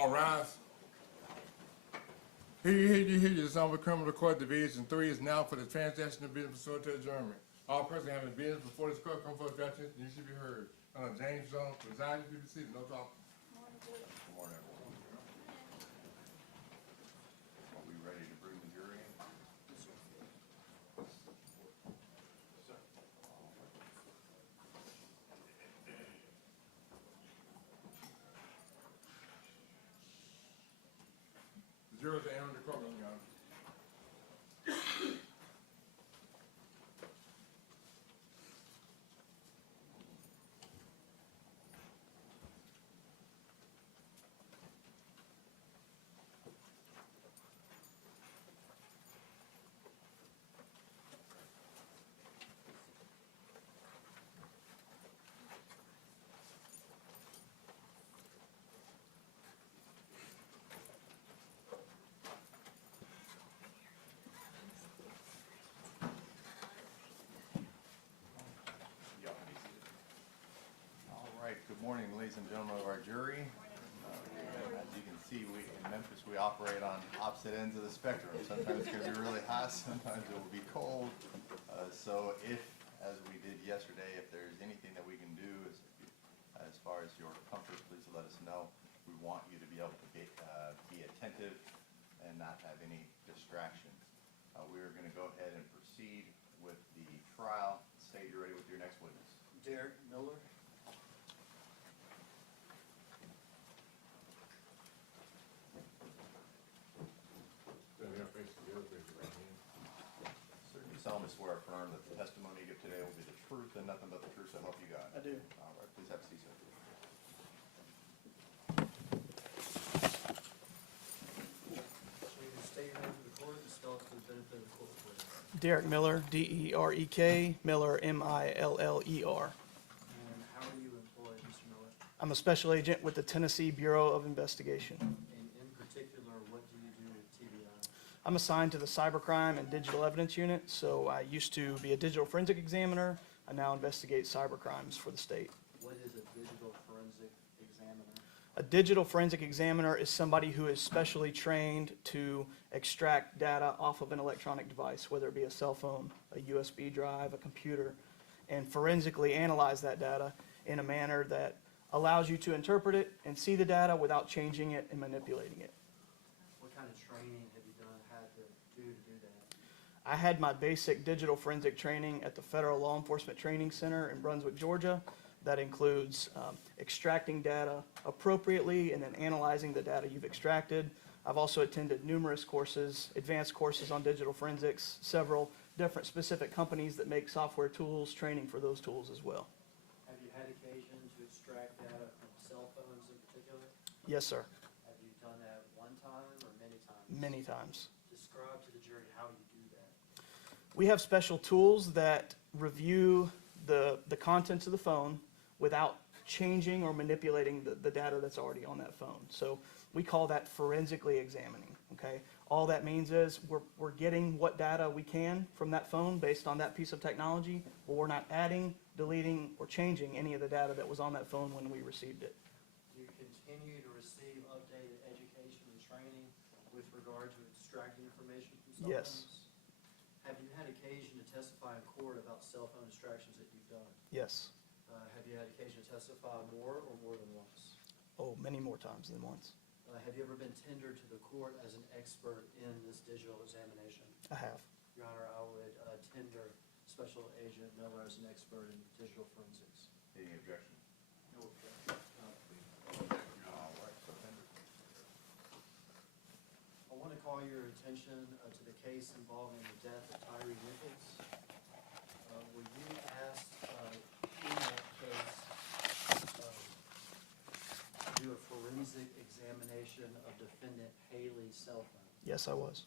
All rise. Hear you, the Summer Criminal Court Division 3 is now for the transaction of business pursuant to adjournment. All persons having business before this court come for judgment, you should be heard. James Jones, presiding, you be seated, no talk. Good morning, everyone. Are we ready to bring the jury in? Yes, sir. The jurors are entering the courtroom, Your Honor. Good morning, ladies and gentlemen of our jury. As you can see, in Memphis, we operate on opposite ends of the spectrum. Sometimes it's going to be really hot, sometimes it will be cold. So if, as we did yesterday, if there's anything that we can do as far as your comfort, please let us know. We want you to be able to be attentive and not have any distractions. We are going to go ahead and proceed with the trial. State you're ready with your next witness. Tyre Miller. Sir, you solemnly swear or affirm that the testimony you give today will be the truth and nothing but the truth, so help you God? I do. All right, please have a seat, sir. So you can state your name for the court and spell it for the benefit of the court, please. Derek Miller, D-E-R-E-K, Miller, M-I-L-L-E-R. And how are you employed, Mr. Miller? I'm a special agent with the Tennessee Bureau of Investigation. And in particular, what do you do with TBI? I'm assigned to the Cybercrime and Digital Evidence Unit, so I used to be a digital forensic examiner. I now investigate cybercrimes for the state. What is a digital forensic examiner? A digital forensic examiner is somebody who is specially trained to extract data off of an electronic device, whether it be a cell phone, a USB drive, a computer, and forensically analyze that data in a manner that allows you to interpret it and see the data without changing it and manipulating it. What kind of training have you had to do that? I had my basic digital forensic training at the Federal Law Enforcement Training Center in Brunswick, Georgia. That includes extracting data appropriately and then analyzing the data you've extracted. I've also attended numerous courses, advanced courses on digital forensics, several different specific companies that make software tools, training for those tools as well. Have you had occasion to extract data from cell phones in particular? Yes, sir. Have you done that one time or many times? Many times. Describe to the jury how you do that. We have special tools that review the contents of the phone without changing or manipulating the data that's already on that phone. So we call that forensically examining, okay? All that means is we're getting what data we can from that phone based on that piece of technology, but we're not adding, deleting, or changing any of the data that was on that phone when we received it. Do you continue to receive updated education and training with regard to extracting information from cell Yes. phones? Have you had occasion to testify in court about cell phone extractions that you've done? Yes. Have you had occasion to testify more or more than once? Oh, many more times than once. Have you ever been tendered to the court as an expert in this digital examination? I have. Your Honor, I would tender Special Agent Miller as an expert in digital forensics. Any objection? No objection. All right, so tender. I want to call your attention to the case involving the death of Tyre Nichols. Were you asked in that case to do a forensic examination of defendant Haley's cell phone? Yes, I was.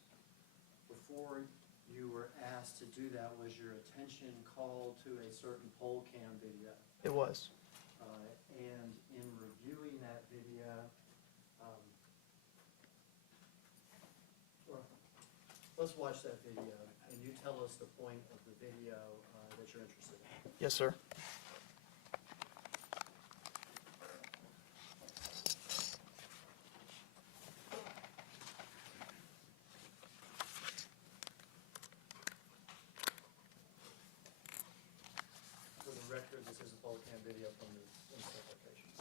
Before you were asked to do that, was your attention called to a certain poll cam video? It was. And in reviewing that video, well, let's watch that video, and you tell us the point of the video that you're interested in. Yes, sir. video from the insert location.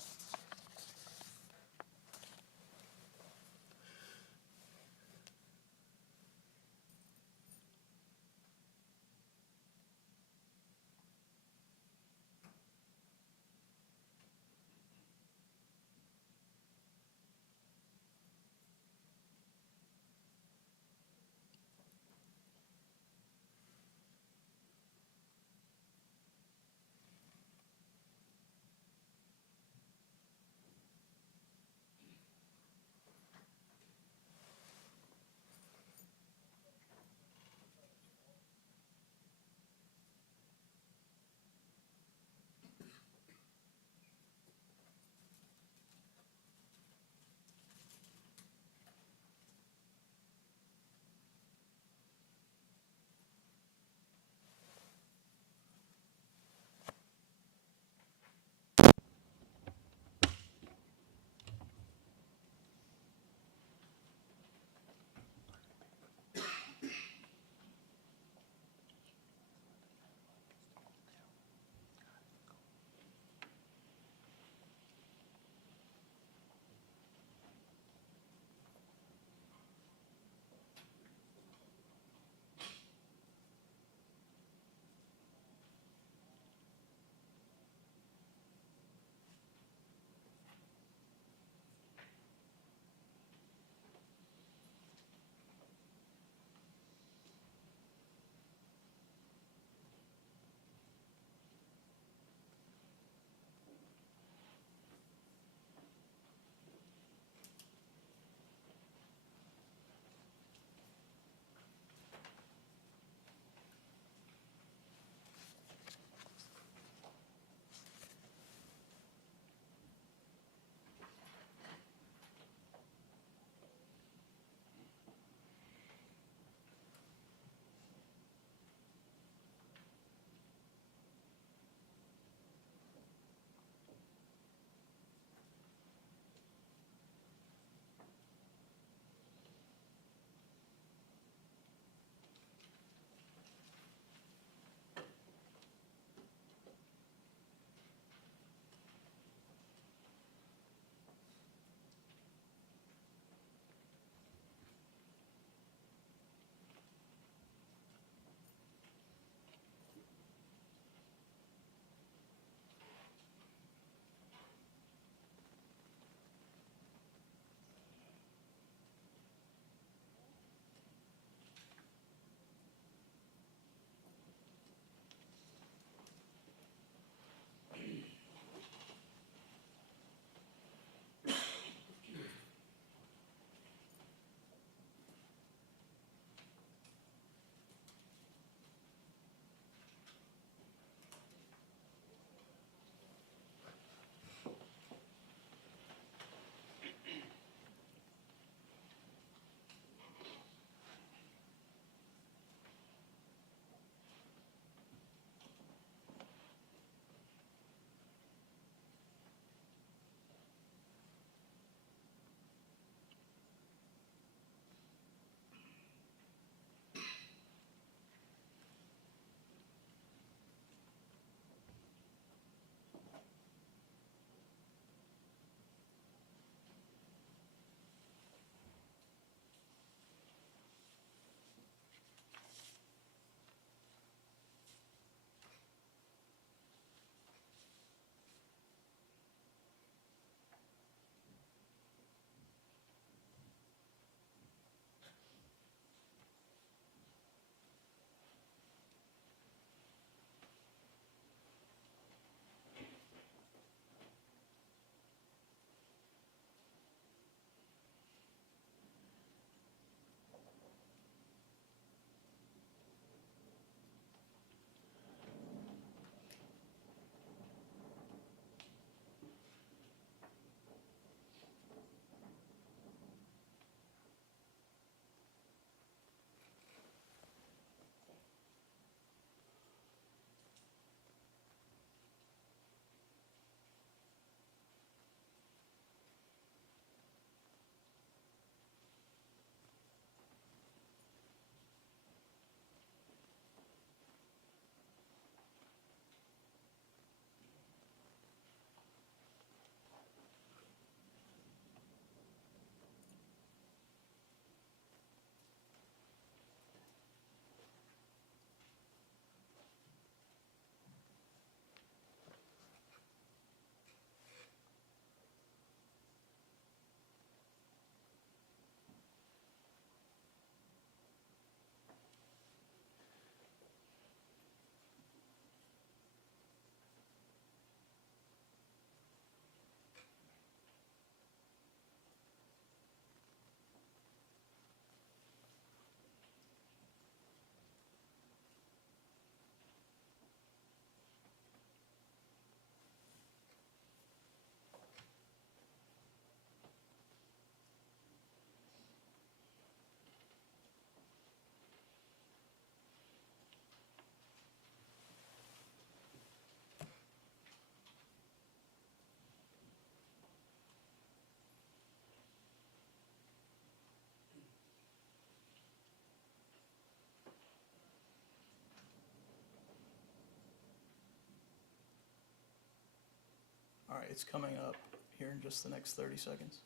It's coming up here in just the next 30 seconds.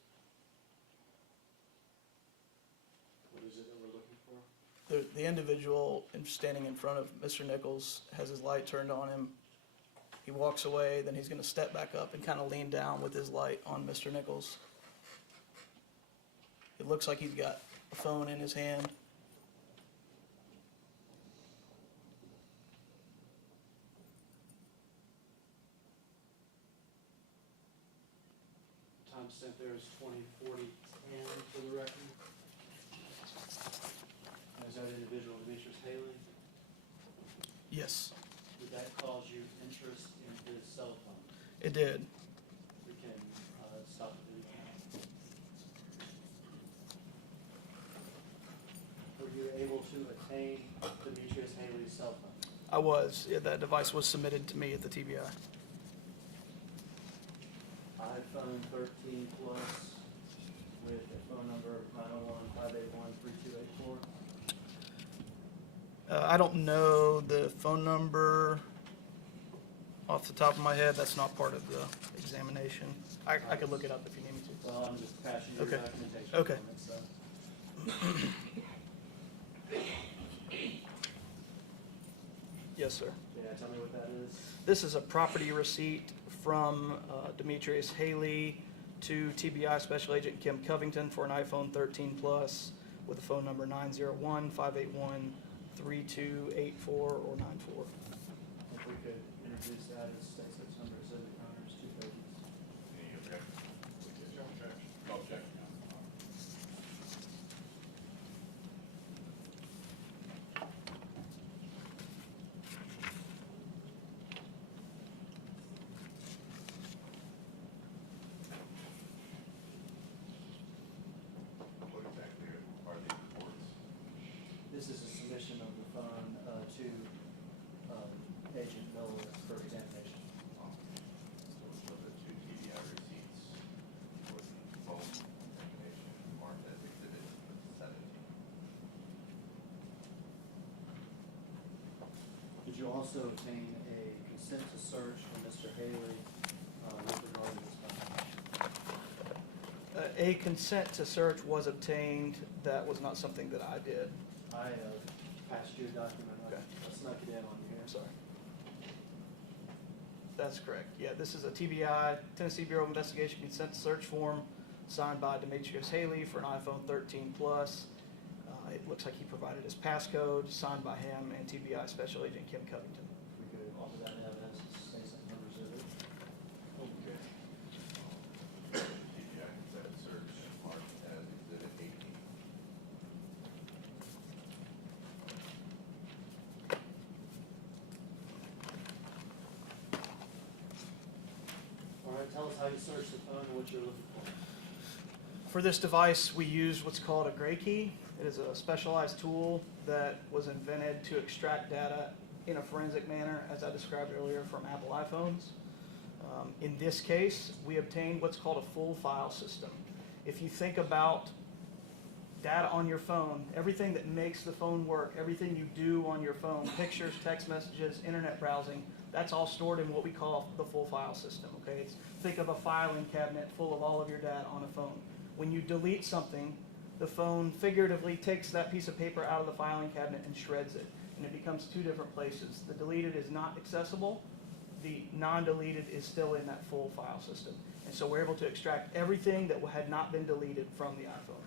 What is it that we're looking for? The individual standing in front of Mr. Nichols has his light turned on him. He walks away, then he's going to step back up and kind of lean down with his light on Mr. Nichols. It looks like he's got a phone in his hand. Timestamp there is 20:40:10 for the record. Is that individual Demetrius Haley? Yes, Did that cause you interest in his cell phone? it did. We can stop the video. Were you able to attain Demetrius Haley's cell phone? I was. Yeah, that device was submitted to me at the TBI. iPhone 13 Plus with a phone number 901-581-3284. I don't know the phone number off the top of my head. That's not part of the examination. I could look it up if you need me to. Well, I'm just passing you Okay. documentation. Okay. on it, so. Yes, sir. Yeah, tell me what that is. This is a property receipt from Demetrius Haley to TBI Special Agent Kim Covington for an iPhone 13 Plus with a phone number 901-581-3284 or 94. If we could introduce that as state sex number exhibit counters, 2 pages. Any objection? No objection. What exactly are these reports? This is a submission of the phone to Agent Miller for examination. So the two TBI receipts with phone information marked as exhibit 17. Did you also obtain a consent to search from Mr. Haley with regard to this phone? A consent to search was obtained. That was not something that I did. I passed you a document. Okay. I snuck it in on you here. I'm sorry. That's correct. Yeah, this is a TBI, Tennessee Bureau of Investigation consent to search form signed by Demetrius Haley for an iPhone 13 Plus. It looks like he provided his passcode, signed by him and TBI Special Agent Kim Covington. If we could offer that evidence as state sex number exhibit. Okay. TBI consent search marked as exhibit 18. All right, tell us how you searched the phone and what you're looking for. For this device, we use what's called a gray key. It is a specialized tool that was invented to extract data in a forensic manner, as I described earlier, from Apple iPhones. In this case, we obtained what's called a full file system. If you think about data on your phone, everything that makes the phone work, everything you do on your phone, pictures, text messages, internet browsing, that's all stored in what we call the full file system, okay? Think of a filing cabinet full of all of your data on a phone. When you delete something, the phone figuratively takes that piece of paper out of the filing cabinet and shreds it, and it becomes two different places. The deleted is not accessible. The non-deleted is still in that full file system. And so we're able to extract everything that had not been deleted from the iPhone.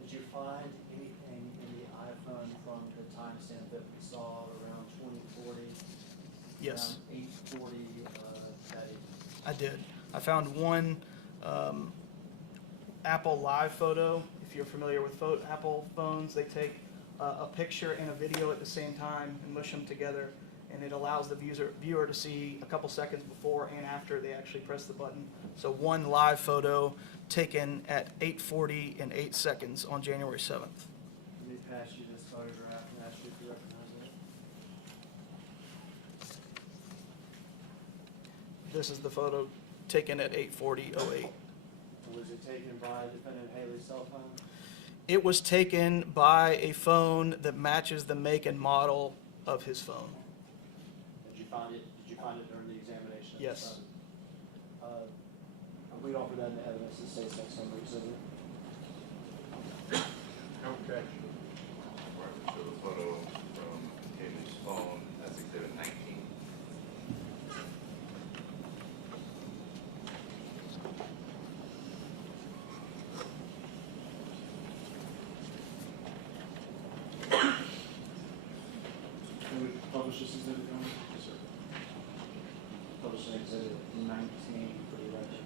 Did you find anything in the iPhone from the timestamp that we saw around 2040? Yes, Around 8:40 that evening? I did. I found one Apple Live photo. If you're familiar with Apple phones, they take a picture and a video at the same time and mush them together, and it allows the viewer to see a couple seconds before and after they actually press the button. So one live photo taken at 8:40 and 8 seconds on January 7th. Let me pass you this photograph and ask you if you recognize it. This is the photo taken at 8:40:08. Was it taken by Defendant Haley's cell phone? It was taken by a phone that matches the make and model of his phone. Did you find it during the examination? of the Yes. phone? We'd offer that in the evidence that states that summary exhibit. No objection. Right, so the photo from Haley's phone, that's exhibit 19. Can we publish this exhibit, John? Yes, sir. Publish an exhibit 19 for the record.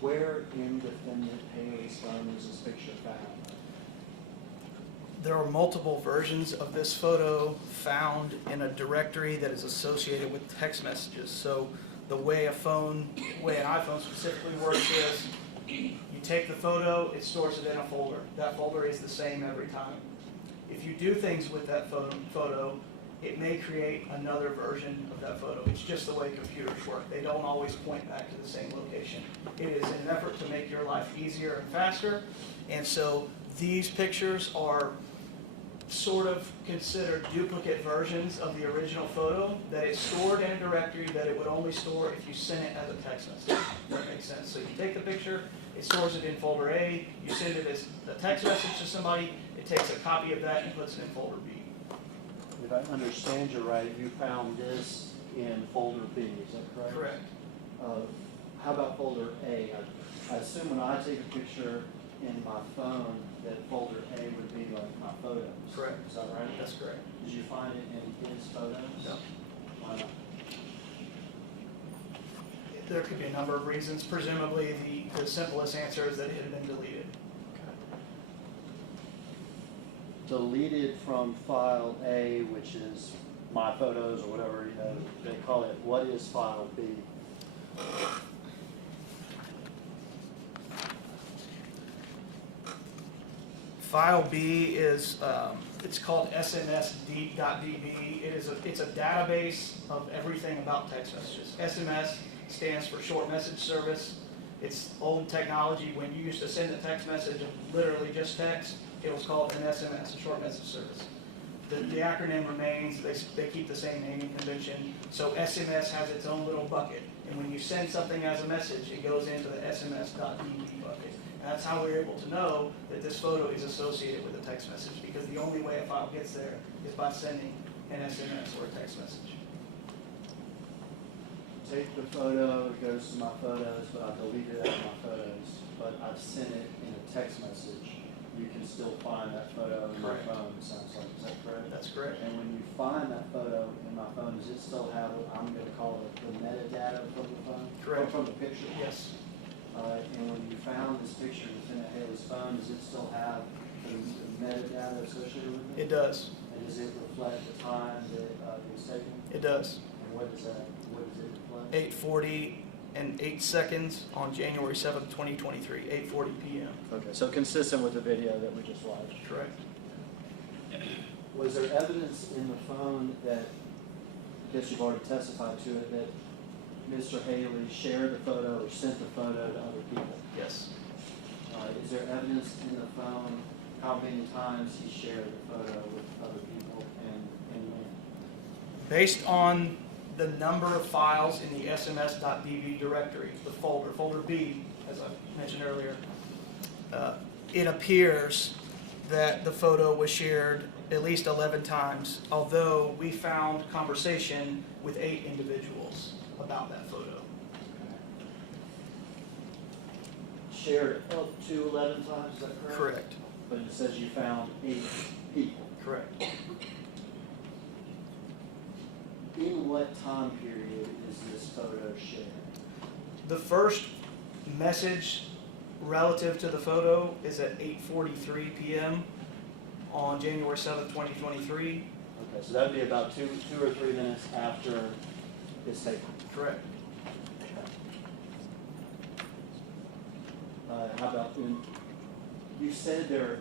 Where in defendant Haley's phone is this picture found? There are multiple versions of this photo found in a directory that is associated with text messages. So the way an iPhone specifically works is you take the photo, it stores it in a folder. That folder is the same every time. If you do things with that photo, it may create another version of that photo. It's just the way computers work. They don't always point back to the same location. It is an effort to make your life easier and faster. And so these pictures are sort of considered duplicate versions of the original photo, that it's stored in a directory that it would only store if you sent it as a text message. That makes sense. So you take the picture, it stores it in folder A, you send it as a text message to somebody, it takes a copy of that and puts it in folder B. If I understand you right, you found this in folder B, is that correct? Correct. How about folder A? I assume when I take a picture in my phone, that folder A would be like my photos. Correct. Is that right? That's correct. Did you find it in his photos? No. Why not? There could be a number of reasons. Presumably, the simplest answer is that it had been deleted. Deleted from file A, which is my photos or whatever, they call it. What is file B? File B is, it's called SMS.db. It's a database of everything about text messages. SMS stands for short message service. It's old technology. When you used to send a text message of literally just text, it was called an SMS, a short message service. The acronym remains, they keep the same naming convention. So SMS has its own little bucket. And when you send something as a message, it goes into the SMS.db bucket. And that's how we're able to know that this photo is associated with a text message, because the only way a file gets there is by sending an SMS or a text message. Take the photo, it goes to my photos, but I deleted it out of my photos, but I've sent it in a text message. You can still find that photo in your Correct. phone, it sounds like. Is that correct? That's correct. And when you find that photo in my phone, does it still have what I'm going to call it the metadata from the phone? Correct. From the picture? Yes. And when you found this picture in Lieutenant Haley's phone, does it still have the metadata associated with it? It does. And does it reflect the time that it was taken? It does. And what does it reflect? 8:40 and 8 seconds on January 7th, 2023, 8:40 p.m. Okay, so consistent with the video that we just watched. Correct. Was there evidence in the phone that, I guess you've already testified to it, that Mr. Haley shared the photo or sent the photo to other people? Yes. Is there evidence in the phone how many times he shared the photo with other people and when? Based on the number of files in the SMS.db directory, the folder B, as I mentioned earlier, it appears that the photo was shared at least 11 times, although we found conversation with 8 individuals about that photo. Shared up to 11 times, is that correct? Correct. But it says you found 8 people. Correct. In what time period is this photo shared? The first message relative to the photo is at 8:43 p.m. on January 7th, 2023. Okay, so that would be about two or 3 minutes after it's taken. Correct. How about, you said there,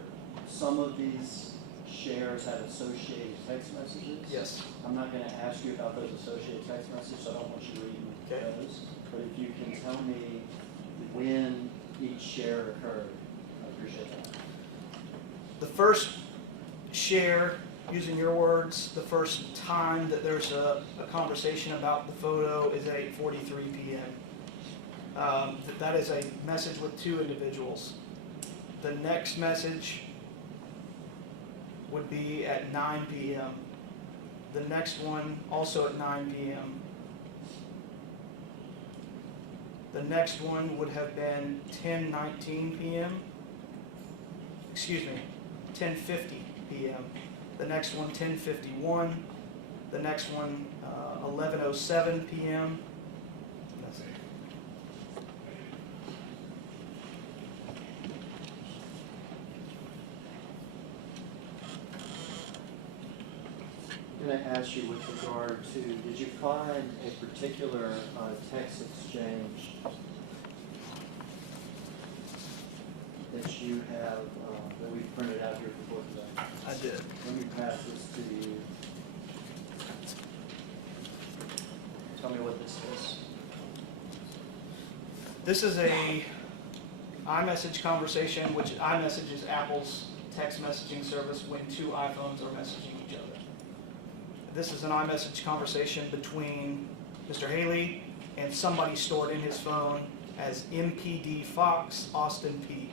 some of these shares have associated text messages. Yes. I'm not gonna ask you about those associated text messages, so I don't want you reading Okay. those. But if you can tell me when each share occurred, I appreciate that. The first share, using your words, the first time that there's a conversation about the photo is at 8:43 p.m. That is a message with two individuals. The next message would be at 9 p.m. The next one also at 9 p.m. The next one would have been 10:19 p.m. Excuse me, 10:50 p.m. The next one 10:51. The next one 11:07 p.m. That's it. I'm going to ask you with regard to, did you find a particular text exchange that you have, that we printed out here before today? I did. Let me pass this to you. Tell me what this is. This is a iMessage conversation, which iMessage is Apple's text messaging service when two iPhones are messaging each other. This is an iMessage conversation between Mr. Haley and somebody stored in his phone as MPD Fox Austin P.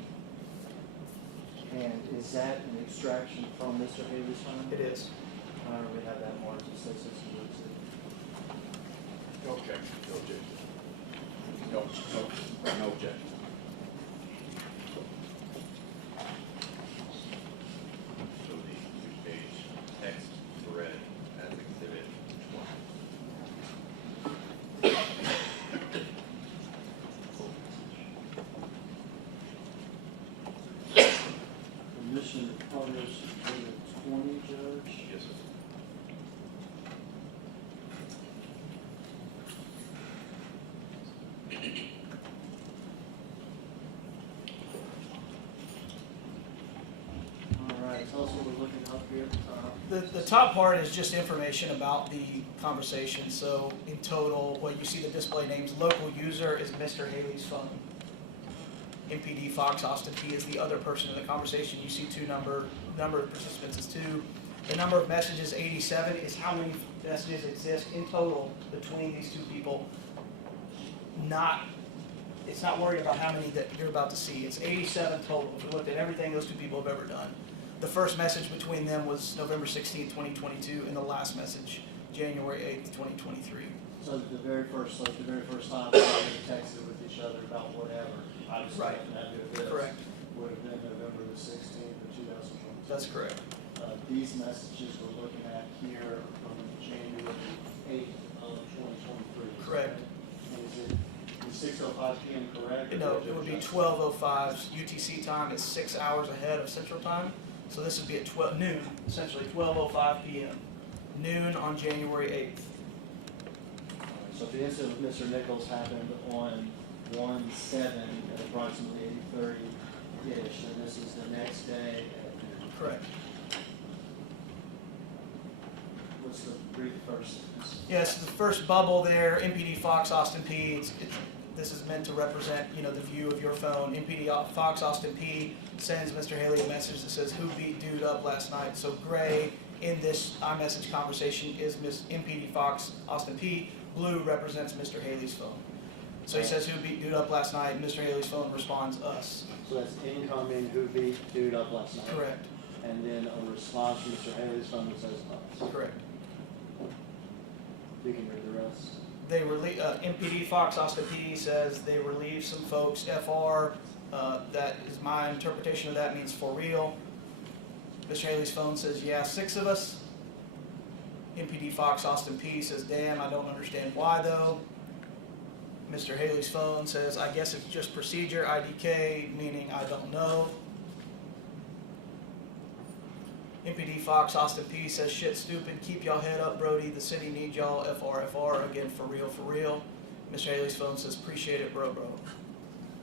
And is that an extraction from Mr. Haley's phone? It is. We have that marked as 662. No objection, no objection. No objection. So the two-page text thread as exhibit one. Permission to publish exhibit 20, Judge? Yes, sir. All right, tell us what we're looking up here. The top part is just information about the conversation. So in total, what you see the display names, local user is Mr. Haley's phone. MPD Fox Austin P is the other person in the conversation. You see number of participants is 2. The number of messages, 87, is how many messages exist in total between these two people. It's not worried about how many that you're about to see. It's 87 total if we looked at everything those two people have ever done. The first message between them was November 16, 2022, and the last message, January 8th, 2023. So the very first time they texted with each other about whatever, obviously Right. nothing had to do with this, Correct. would have been November the 16th of 2022. That's correct. These messages we're looking at here are from January 8th of 2023. Correct. And is 6:05 p.m. correct? or No, did it would be adjust? 12:05 UTC time. It's 6 hours ahead of Central Time. So this would be at noon, essentially 12:05 p.m. Noon on January 8th. So the incident with Mr. Nichols happened on 1/7 at approximately 8:30-ish, and this is the next day at noon. Correct. What's the brief first sentence? Yes, the first bubble there, MPD Fox Austin P. This is meant to represent, the view of your phone. MPD Fox Austin P sends Mr. Haley a message that says, "Who beat dude up last night?" So gray in this iMessage conversation is Miss MPD Fox Austin P. Blue represents Mr. Haley's phone. So he says, "Who beat dude up last night?" Mr. Haley's phone responds, "Us." So that's incoming, who beat dude up last night? Correct. And then a response from Mr. Haley's phone that says us. Correct. You can read the rest. MPD Fox Austin P says they relieved some folks. FR, that is my interpretation of that, means for real. Mr. Haley's phone says, "Yeah, 6 of us." MPD Fox Austin P says, "Damn, I don't understand why though." Mr. Haley's phone says, "I guess it's just procedure." IDK, meaning I don't know. MPD Fox Austin P says, "Shit stupid, keep y'all head up, Brody. The city needs y'all. FR, again, for real, for real." Mr. Haley's phone says, "Appreciate it, bro."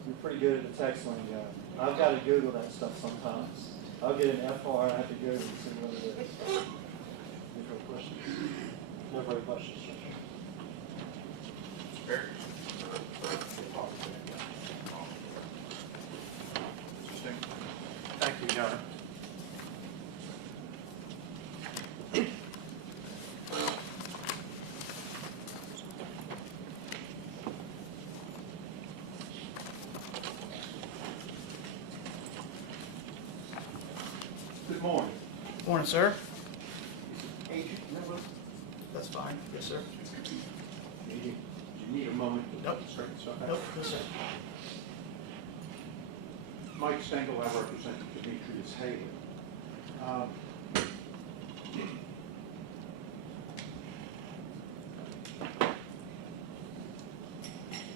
You're pretty good at the text lingo. I've got to Google that stuff sometimes. I'll get an FR, I have to go and see what it is. Any further questions? No further questions, sir. Interesting. Thank you, Your Honor. Good morning. Morning, sir. Agent Miller, That's fine. Yes, sir. do you need a moment? to Nope. straighten stuff out? Nope, yes, sir. Mike Stengel, I represent Demetrius Haley.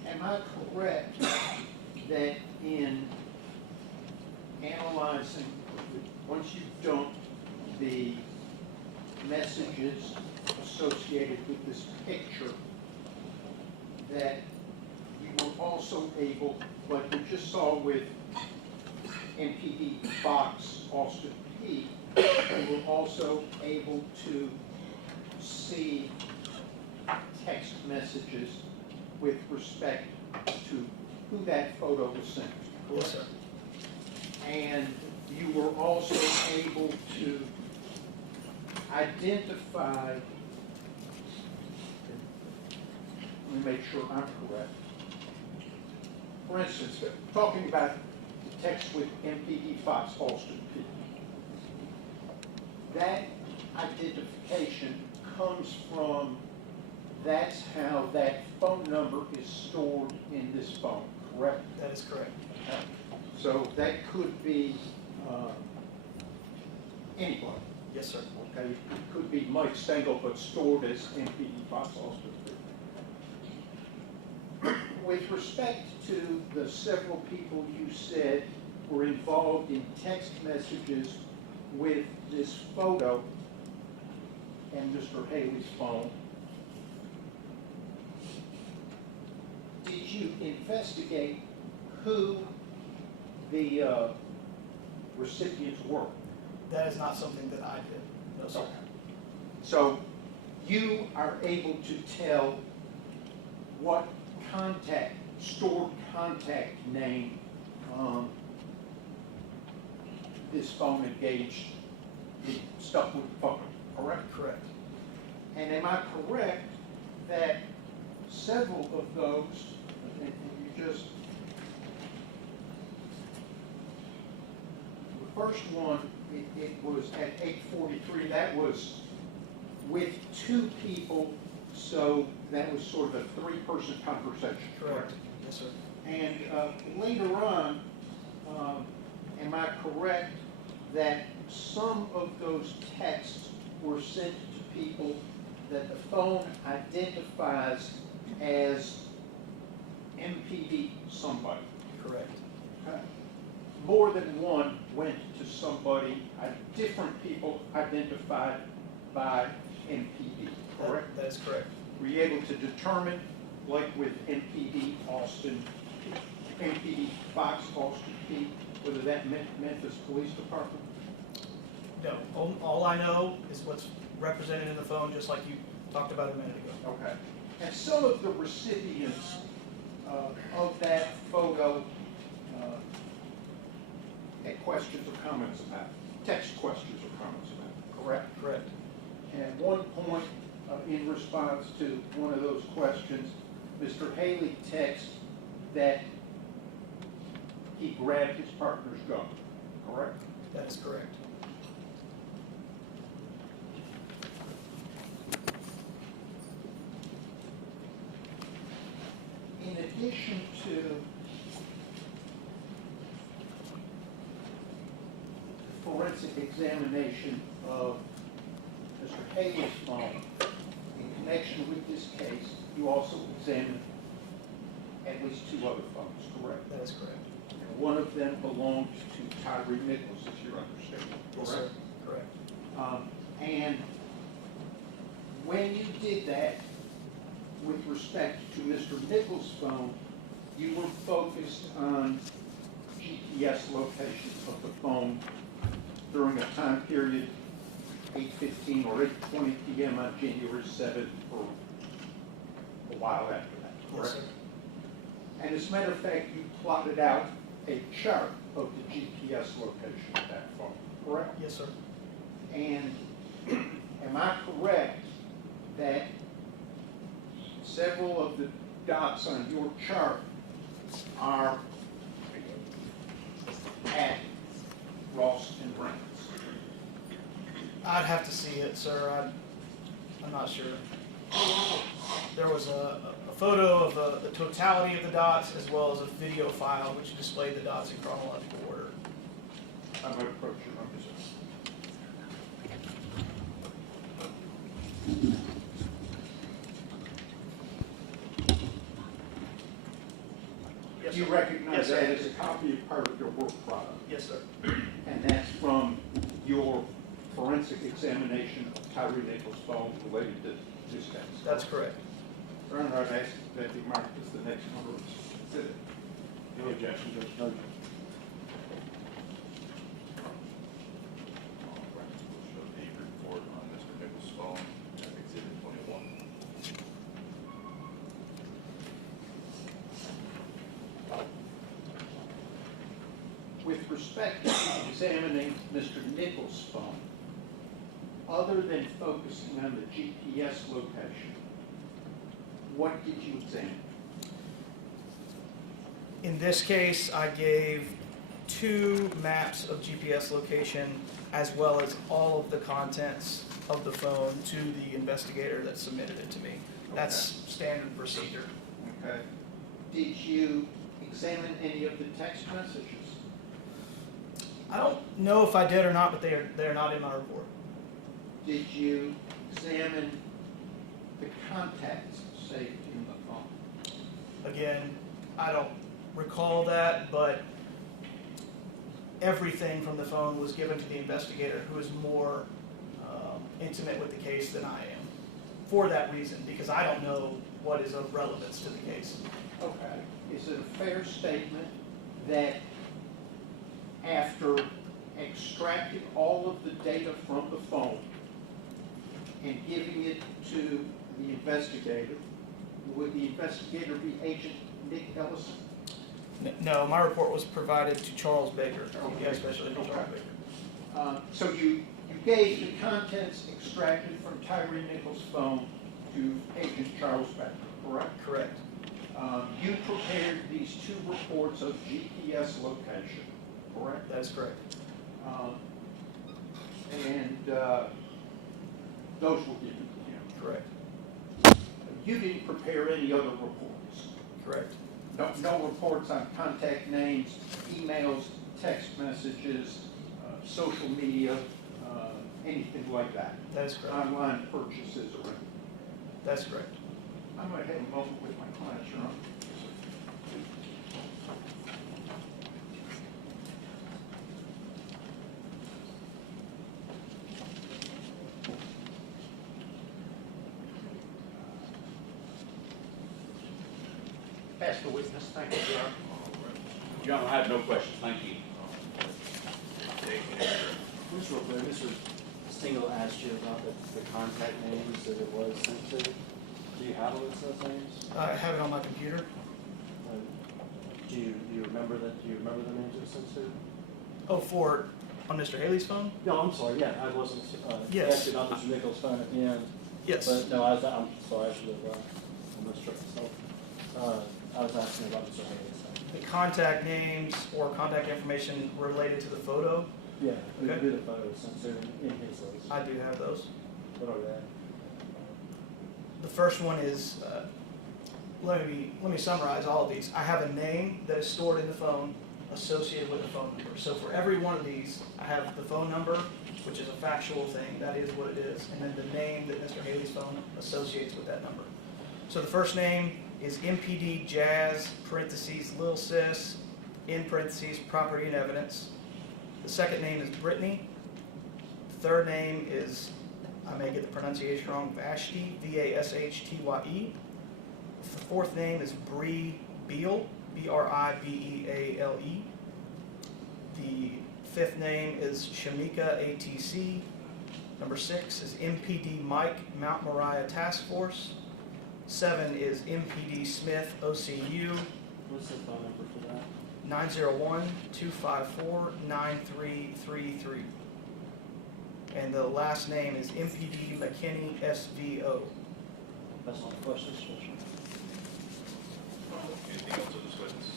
Am I correct that in analyzing, once you've dumped the messages associated with this picture, that you were also able, like we just saw with MPD Fox Austin P, you were also able to see text messages with respect to who that photo was sent to, Yes, correct? sir. And you were also able to identify, let me make sure I'm correct. For instance, talking about the text with MPD Fox Austin P. That identification comes from, that's how that phone number is stored in this phone, correct? That is correct. So that could be anybody. Yes, sir. Okay, it could be Mike Stengel, but stored as MPD Fox Austin. With respect to the several people you said were involved in text messages with this photo and Mr. Haley's phone, did you investigate who the recipients were? That is not something that I did. No, sir. So you are able to tell what stored contact name this phone engaged, the stuff with the phone, correct? Correct. And am I correct that several of those, and you just, the first one, it was at 8:43, that was with two people, so that was sort of a three-person conversation. Correct. Yes, sir. And later on, am I correct that some of those texts were sent to people that the phone identifies as MPD somebody? Correct. More than one went to somebody, different people identified by MPD, correct? That is correct. Were you able to determine, like with MPD Austin, MPD Fox Austin P, whether that meant Memphis Police Department? No, all I know is what's represented in the phone, just like you talked about a minute ago. Okay. And some of the recipients of that photo had questions or comments about, text questions or comments about, correct? Correct. And at one point, in response to one of those questions, Mr. Haley texted that he grabbed his partner's gun, correct? That is correct. In addition to forensic examination of Mr. Haley's phone, in connection with this case, you also examined at least two other phones, correct? That is correct. And one of them belonged to Tyre Nichols, is your understanding, Yes, correct? sir. Correct. And when you did that, with respect to Mr. Nichols' phone, you were focused on GPS location of the phone during a time period 8:15 or 8:20 p.m. on January 7th for a while after that, Yes, correct? sir. And as a matter of fact, you plotted out a chart of the GPS location of that phone, correct? Yes, sir. And am I correct that several of the dots on your chart are at Ross and Reynolds? I'd have to see it, sir. I'm not sure. There was a photo of the totality of the dots as well as a video file which displayed the dots in chronological order. I'm going to approach your numbers. Yes, You sir. recognize Yes, sir. that as a copy of part of your work product, Yes, sir. and that's from your forensic examination of Tyre Nichols' phone related to this case. That's correct. Your Honor, I'd ask that be marked as the next number of exhibit. No objection, Judge. No objection. All right, we'll show the report on Mr. Nichols' phone as exhibit 21. With respect to examining Mr. Nichols' phone, other than focusing on the GPS location, what did you examine? In this case, I gave 2 maps of GPS location as well as all of the contents of the phone to the investigator that submitted it to me. That's standard procedure. Okay. Did you examine any of the text messages? I don't know if I did or not, but they're not in my report. Did you examine the contacts saved in the phone? Again, I don't recall that, but everything from the phone was given to the investigator, who is more intimate with the case than I am. For that reason, because I don't know what is of relevance to the case. Okay. Is it a fair statement that after extracting all of the data from the phone and giving it to the investigator, would the investigator be Agent Nick Ellison? No, my report was provided to Charles Baker, Okay. yes, especially to Charles Okay. Baker. So you gave the contents extracted from Tyre Nichols' phone to Agent Charles Becker, correct? Correct. You prepared these 2 reports of GPS location, correct? That is correct. And those were given to him. Correct. You didn't prepare any other reports? Correct. No reports on contact names, emails, text messages, social media, anything like that? That is correct. Online purchases or anything? That's correct. I'm going to have a moment with my client, Your Honor. Ask the witness. Thank you, Your Honor. Your Honor, I have no questions, thank you. Mr. Stingle asked you about the contact names that it was sent to. Do you have a list of those names? I have it on my computer. Do you remember that? Do you remember the names it was sent to? Oh, on Mr. Haley's phone? No, I'm sorry. Yeah, I wasn't. Yes. Asked you about Mr. Nichols' phone at the end. Yes. But no, I'm sorry. I should have. I mistook myself. I was asking about Mr. Haley's phone. The contact names or contact information related to the photo, Yeah, who Okay. did the photo sent to in his list? I do have those. What are they? The first one is, let me summarize all of these. I have a name that is stored in the phone associated with a phone number. So for every one of these, I have the phone number, which is a factual thing, that is what it is, and then the name that Mr. Haley's phone associates with that number. So the first name is MPD Jazz, parentheses, Lil Sis, in parentheses, property and evidence. The second name is Brittany. The third name is, I may get the pronunciation wrong, Vashti, V-A-S-H-T-Y-E. The fourth name is Bree Beal, B-R-I-B-E-A-L-E. The 5th name is Shamika ATC. Number 6 is MPD Mike Mount Moriah Task Force. 7 is MPD Smith OCU. What's the phone number for that? 901-254-9333. And the last name is MPD McKinney SVO. That's all the questions, Judge. Anything else of this witness?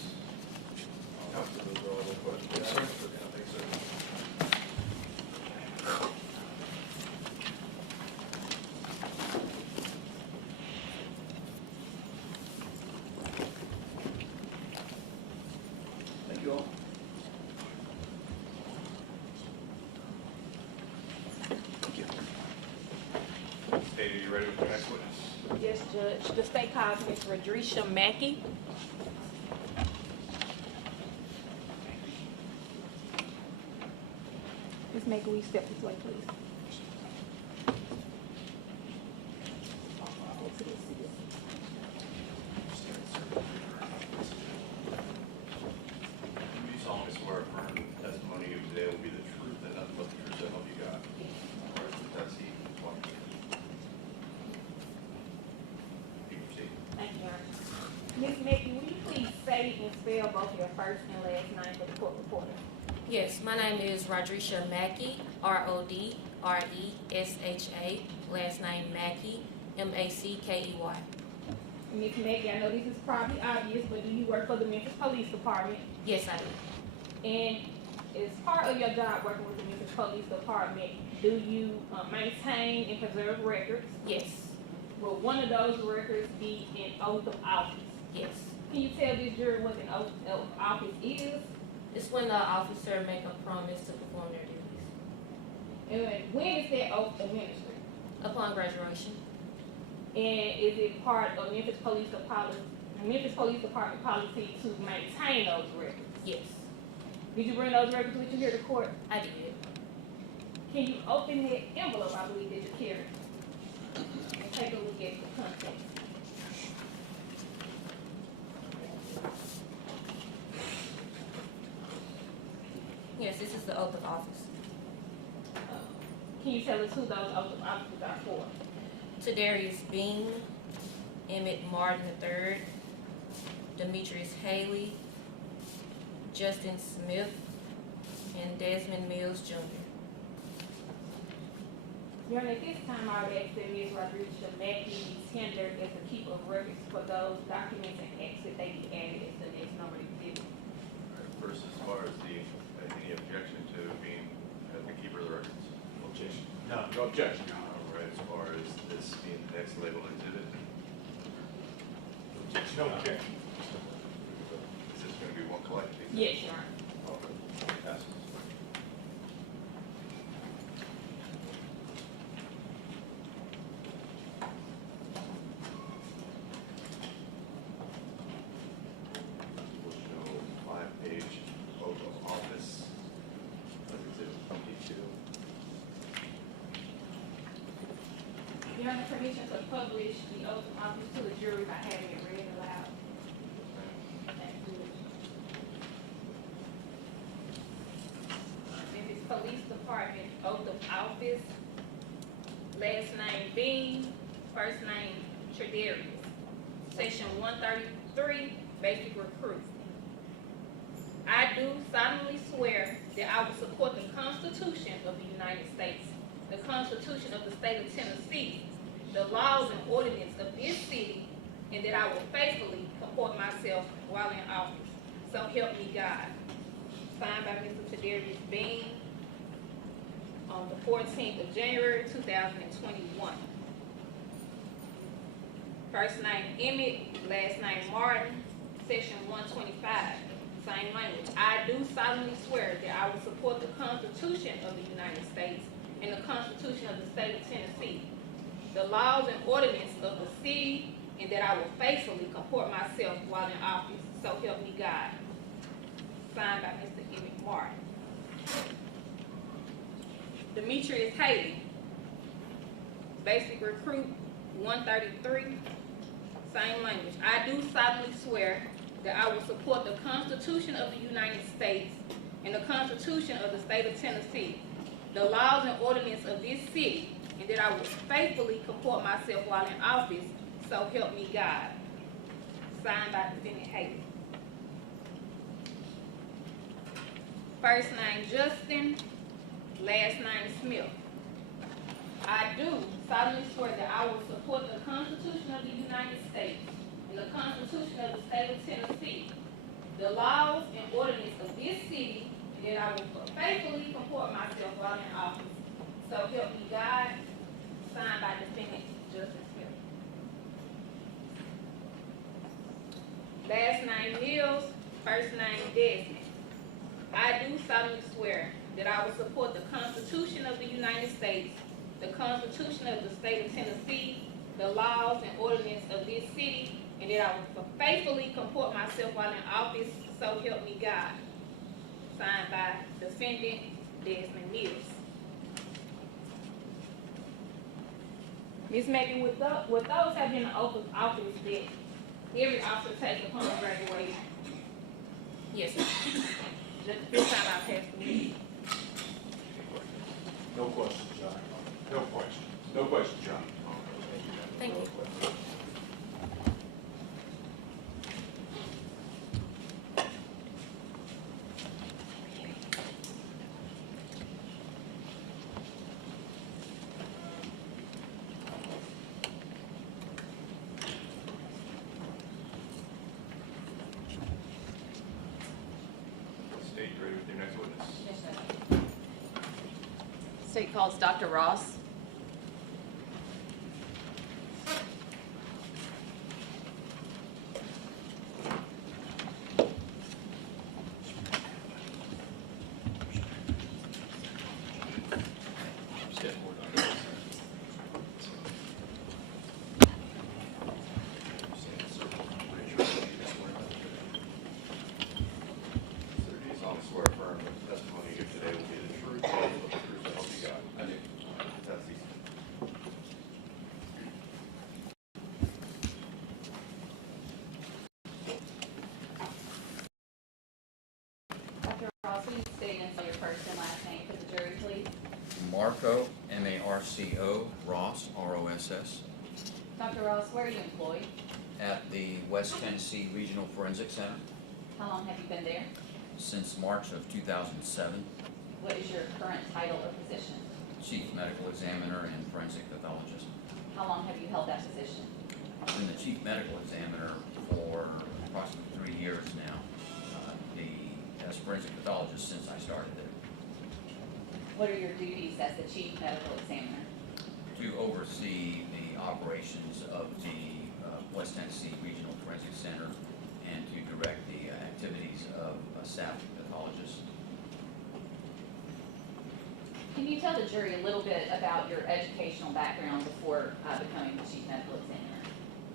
Counsel, those are all the questions. Yes, sir. I think so. Thank you all. State, are you ready with your next witness? Yes, Judge. The state calls Ms. Radrisha Mackey. Ms. Mackey, will you step this way, please? Go to this seat. Do you solemnly swear affirm that the testimony you give today will be the truth and nothing but the truth, so help you God? All right, with that seat, one. You proceed. Thank you, Your Honor. Ms. Mackey, will you please say and spell both your first and last name for the court reporter? Yes, my name is Rodrisha Mackey, R-O-D-R-E-S-H-A, last name Mackey, M-A-C-K-E-Y. Ms. Mackey, I know this is probably obvious, but do you work for the Memphis Police Department? Yes, I do. And as part of your job working with the Memphis Police Department, do you maintain and preserve records? Yes, Will one of those records be an oath of office? yes. Can you tell this jury what an oath of office is? It's when the officer make a promise to perform their duties. And when is that oath administered? Upon graduation, And is it part of Memphis Police Department policy to maintain those records? yes, Did you bring those records with you here to court? I did. Can you open that envelope, I believe, that you carried? And take a look at the contents. Yes, this is the oath of office. Can you tell us who those oaths of office are for? To Darius Bean, Emmett Martin III, Demetrius Haley, Justin Smith, and Desmond Mills Jr. Your Honor, at this time, I would ask that Ms. Rodriguez Mackey be tendered as a keeper of records for those documents and acts that they be added as the next number exhibit. All right, first, as far as any objection to being the keeper of the records? Objection. No, no objection, Your Honor. All right, as far as this being the next labeled exhibit? Objection. No objection. Is this gonna be one collected? Yes, Your Honor. Okay, passes. We'll show 5-page oath of office as exhibit 22. Your Honor, permission to publish the oath of office to the jury by having it read aloud. Thank you. Memphis Police Department oath of office, last name Bean, first name Tredarius. Section 133, basic recruit. I do solemnly swear that I will support the Constitution of the United States, the Constitution of the State of Tennessee, the laws and ordinances of this city, and that I will faithfully comport myself while in office. So help me God. Signed by Mr. Tredarius Bean on the 14th of January, 2021. First name Emmett, last name Martin, section 125, same language. I do solemnly swear that I will support the Constitution of the United States and the Constitution of the State of Tennessee, the laws and ordinances of the city, and that I will faithfully comport myself while in office. So help me God. Signed by Mr. Emmett Martin. Demetrius Haley, basic recruit 133, same language. I do solemnly swear that I will support the Constitution of the United States and the Constitution of the State of Tennessee, the laws and ordinances of this city, and that I will faithfully comport myself while in office, so help me God. Signed by Defendant Haley. First name Justin, last name Smith. I do solemnly swear that I will support the Constitution of the United States and the Constitution of the State of Tennessee, the laws and ordinances of this city, and that I will faithfully comport myself while in office. So help me God. Signed by Defendant Justin Smith. Last name Nichols, first name Desmond. I do solemnly swear that I will support the Constitution of the United States, the Constitution of the State of Tennessee, the laws and ordinances of this city, and that I will faithfully comport myself while in office, so help me God. Signed by Defendant Desmond Nichols. Ms. Megan, with those have been in oath of office that every officer takes upon graduation. Yes, sir. This time I pass the meeting. No questions, John. No questions. No questions, John. Thank you. State, ready with your next witness. Yes, sir. State calls Dr. Ross. Sir, do you solemnly swear or affirm that the testimony you give today will be the truth, the whole truth, so help you God? I do. That's easy. Dr. Ross, will you state and spell your first and last name for the jury, please? Marco, M-A-R-C-O, Ross, R-O-S-S, Dr. Ross, where are you employed? at the West Tennessee Regional Forensic Center How long have you been there? since March of 2007, What is your current title or position? Chief Medical Examiner and Forensic Pathologist. How long have you held that position? I've been the Chief Medical Examiner for approximately 3 years now, as Forensic Pathologist since I started there, What are your duties as the chief medical examiner? to oversee the operations of the West Tennessee Regional Forensic Center and to direct the activities of staff pathologists. Can you tell the jury a little bit about your educational background before becoming the chief medical examiner?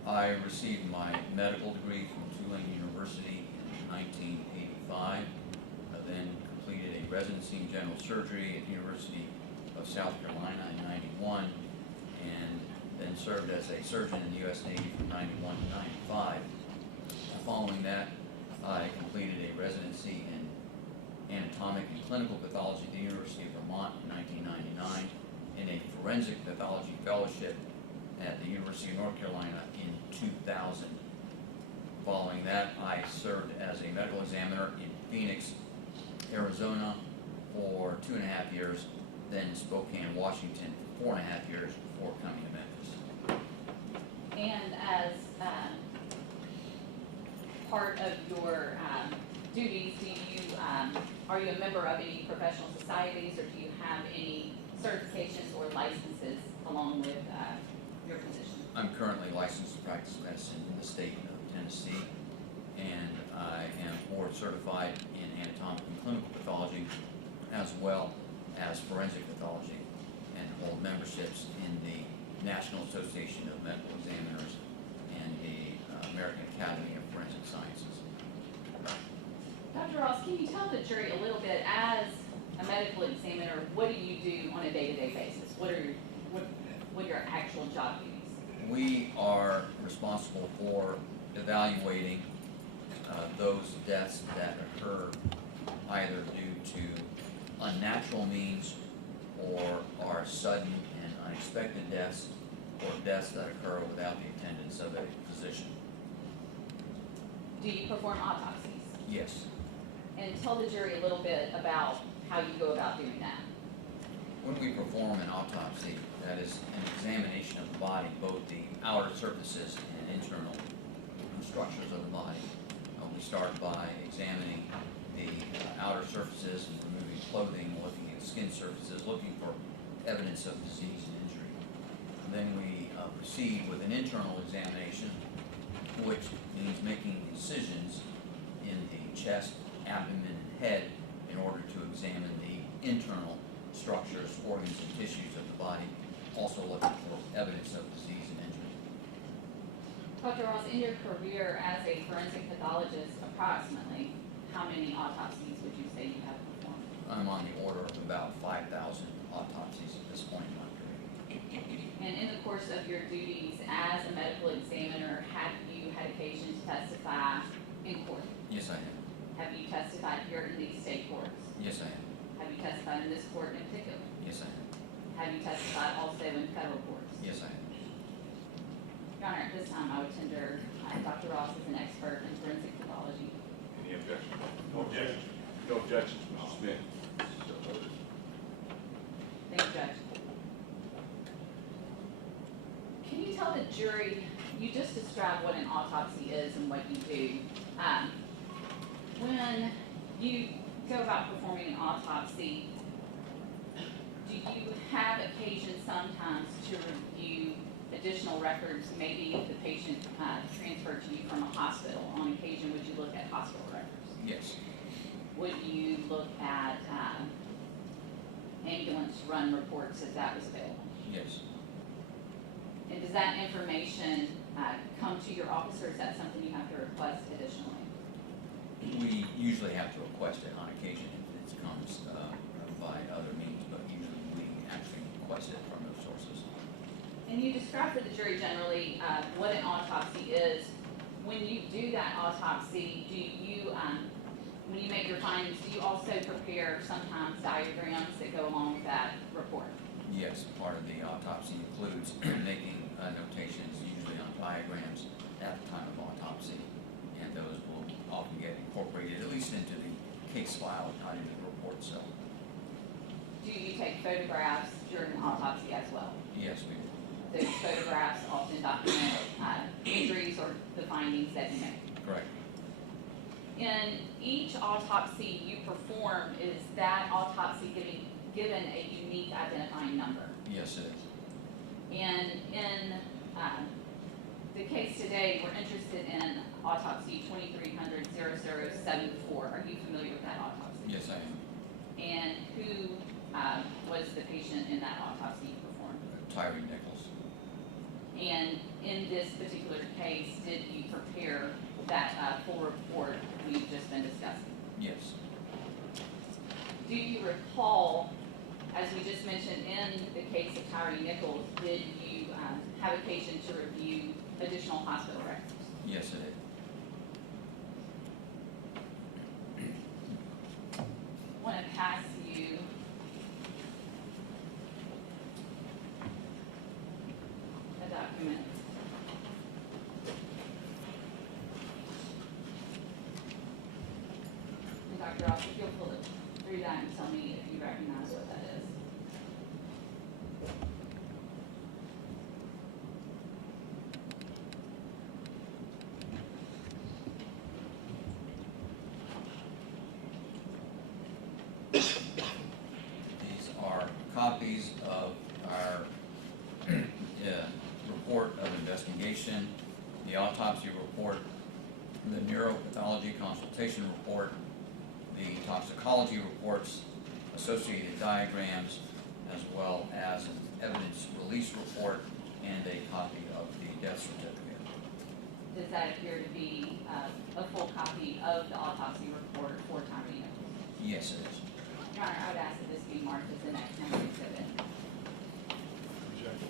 I received my medical degree from Tulane University in 1985. I then completed a residency in general surgery at the University of South Carolina in 91, and then served as a surgeon in the U.S. Navy from 91 to 95. Following that, I completed a residency in anatomic and clinical pathology at the University of Vermont in 1999, and a forensic pathology fellowship at the University of North Carolina in 2000. Following that, I served as a medical examiner in Phoenix, Arizona for 2.5 years, then Spokane, Washington for 4.5 years before coming to Memphis. And as part of your duties, are you a member of any professional societies, or do you have any certifications or licenses along with your position? I'm currently licensed to practice medicine in the state of Tennessee, and I am board certified in anatomic and clinical pathology, as well as forensic pathology, and hold memberships in the National Association of Medical Examiners and the American Academy of Forensic Sciences. Dr. Ross, can you tell the jury a little bit, as a medical examiner, what do you do on a day-to-day basis? What are your actual job duties? We are responsible for evaluating those deaths that occur either due to unnatural means or are sudden and unexpected deaths, or deaths that occur without the attendance of a physician. Do you perform autopsies? Yes. And tell the jury a little bit about how you go about doing that. When we perform an autopsy, that is an examination of the body, both the outer surfaces and internal structures of the body. We start by examining the outer surfaces and removing clothing, looking at skin surfaces, looking for evidence of disease and injury. Then we proceed with an internal examination, which means making incisions in the chest, abdomen, and head in order to examine the internal structures, organs, and tissues of the body, also looking for evidence of disease and injury. Dr. Ross, in your career as a forensic pathologist, approximately how many autopsies would you say you have performed? I'm on the order of about 5,000 autopsies at this point in my career. And in the course of your duties as a medical examiner, have you had occasion to testify in court? Yes, I have. Have you testified here in these state courts? Yes, I have. Have you testified in this court in particular? Yes, I have. Have you testified also in federal courts? Yes, I have. Your Honor, at this time, I would tender Dr. Ross as an expert in forensic pathology. Any objection? No objection. No objections, Mr. Smith. Thank you, Judge. Can you tell the jury, you just described what an autopsy is and what you do. When you go about performing an autopsy, do you have occasion sometimes to review additional records? Maybe if the patient transferred to you from a hospital, on occasion would you look at hospital records? Yes. Would you look at ambulance run reports if that was available? Yes. And does that information come to your office, or is that something you have to request additionally? We usually have to request it on occasion if it comes by other means, but usually we actually request it from those sources. And you describe for the jury generally what an autopsy is. When you do that autopsy, do you, when you make your findings, do you also prepare sometimes diagrams that go along with that report? Yes, part of the autopsy includes making notations, usually on diagrams, at the time of autopsy, and those will often get incorporated at least into the case file, not into the report itself. Do you take photographs during the autopsy as well? Yes, we do. Those photographs often document injuries or the findings that you make. Correct. In each autopsy you perform, is that autopsy given a unique identifying number? Yes, it is. And in the case today, we're interested in autopsy 2300-0074. Are you familiar with that autopsy? Yes, I am. And who was the patient in that autopsy you performed? Tyre Nichols. And in this particular case, did you prepare that full report we've just been discussing? Yes. Do you recall, as we just mentioned in the case of Tyre Nichols, did you have occasion to review additional hospital records? Yes, it is. I want to pass you a document. And Dr. Ross, if you'll pull it through that and tell me if you recognize what that is. These are copies of our report of investigation, the autopsy report, the neuropathology consultation report, the toxicology reports, associated diagrams, as well as an evidence release report and a copy of the death certificate. Does that appear to be a full copy of the autopsy report for Tyre Nichols? Yes, it is. Your Honor, I would ask that this be marked as the next number exhibit. Objection.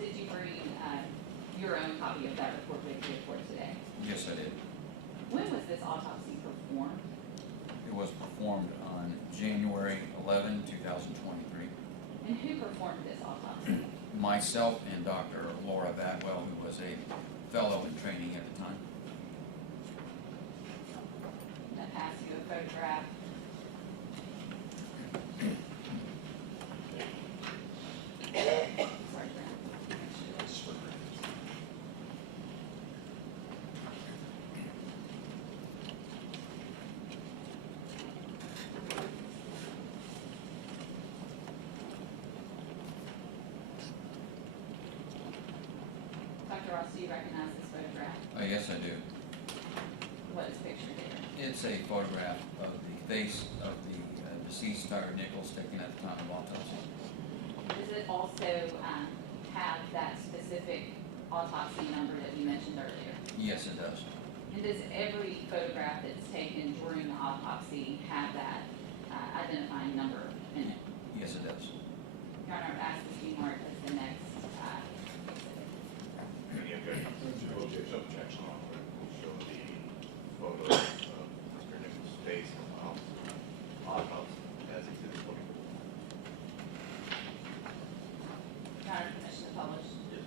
did you bring your own copy of that report with you for today? Yes, I did. When was this autopsy performed? It was performed on January 11, 2023. And who performed this autopsy? Myself and Dr. Laura Batwell, who was a fellow in training at the time. I'm gonna pass you a photograph. Sorry, Brent. Dr. Ross, do you recognize this photograph? Yes, I do. What is pictured here? It's a photograph of the face of the deceased Tyre Nichols taken at the time of autopsy. Does it also have that specific autopsy number that you mentioned earlier? Yes, it does. And does every photograph that's taken during the autopsy have that identifying number in it? Yes, it does. Your Honor, I've asked this to be marked as the next exhibit. Any objection? Objection. We'll show the photo of Mr. Nichols' face on autopsy as exhibit 24. Your Honor, permission to publish? Yes.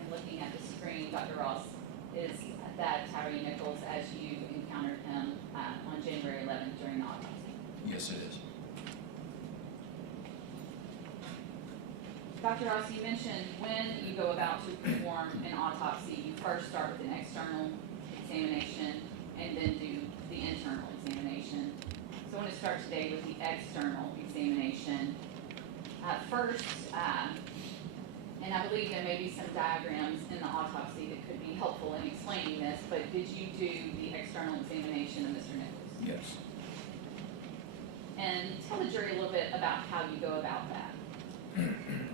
And looking at the screen, Dr. Ross, is that Tyre Nichols as you encountered him on January 11th during the autopsy? Yes, it is. Dr. Ross, you mentioned when you go about to perform an autopsy, you first start with an external examination and then do the internal examination. So I want to start today with the external examination. First, and I believe there may be some diagrams in the autopsy that could be helpful in explaining this, but did you do the external examination of Mr. Nichols? Yes. And tell the jury a little bit about how you go about that.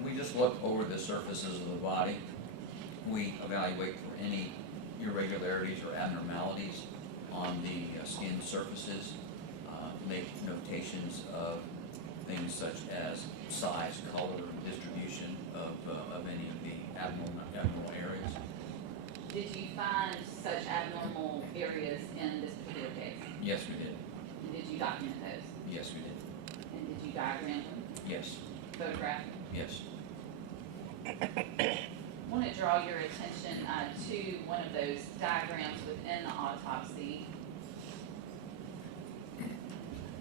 We just look over the surfaces of the body. We evaluate for any irregularities or abnormalities on the skin surfaces, make notations of things such as size, color, distribution of any of the abnormal areas. Did you find such abnormal areas in this particular case? Yes, we did. And did you document those? Yes, we did. And did you diagram them, Yes. photograph them? Yes. I want to draw your attention to one of those diagrams within the autopsy.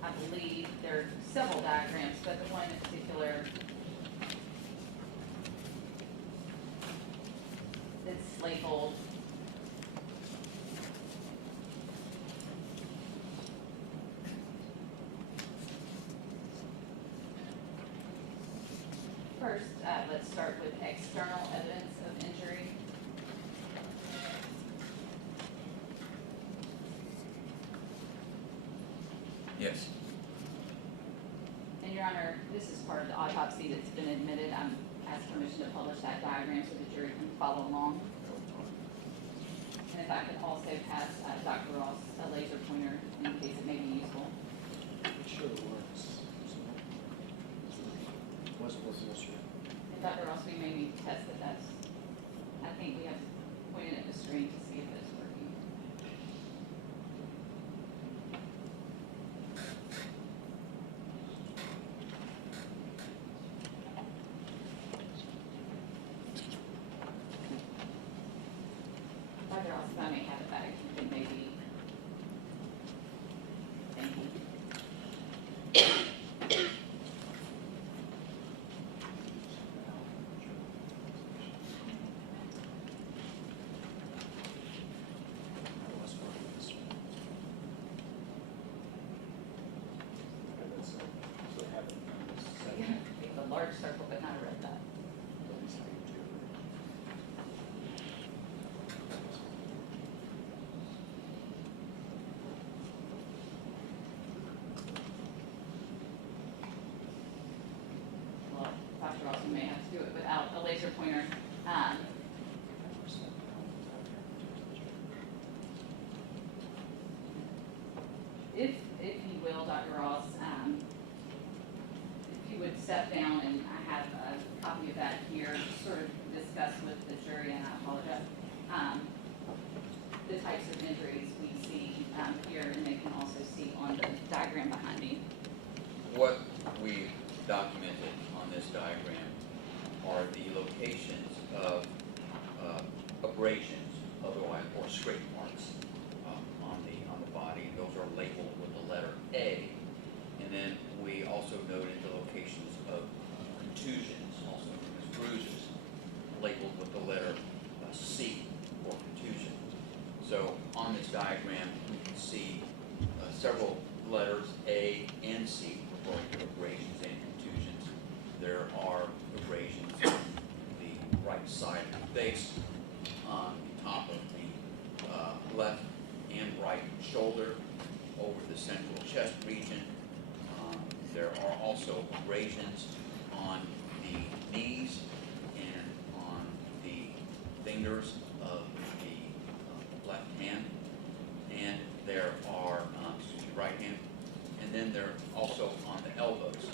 I believe there are several diagrams, but the one in particular that's labeled first, let's start with external evidence of injury. Yes. And Your Honor, this is part of the autopsy that's been admitted. I'm asked permission to publish that diagram so the jury can follow along. And if I could also pass Dr. Ross a laser pointer in case it may be useful. It sure works. Wasn't working yesterday. And Dr. Ross, we may need to test that that's, I think we have to point it at the screen to see if it's working. Dr. Ross, if I may have it back, it may be there's your pointer. If you will, Dr. Ross, if you would step down, and I have a copy of that here, to sort of discuss with the jury, and I apologize, the types of injuries we see here, and they can also see on the diagram behind me. What we documented on this diagram are the locations of abrasions, otherwise, or scrape marks on the body. Those are labeled with the letter A. And then we also noted the locations of contusions, also known as bruises, labeled with the letter C, or contusion. So on this diagram, we can see several letters A and C referring to abrasions and contusions. There are abrasions on the right side of the face, on the top of the left and right shoulder, over the central chest region. There are also abrasions on the knees and on the fingers of the left hand, and there are, right hand, and then they're also on the elbows.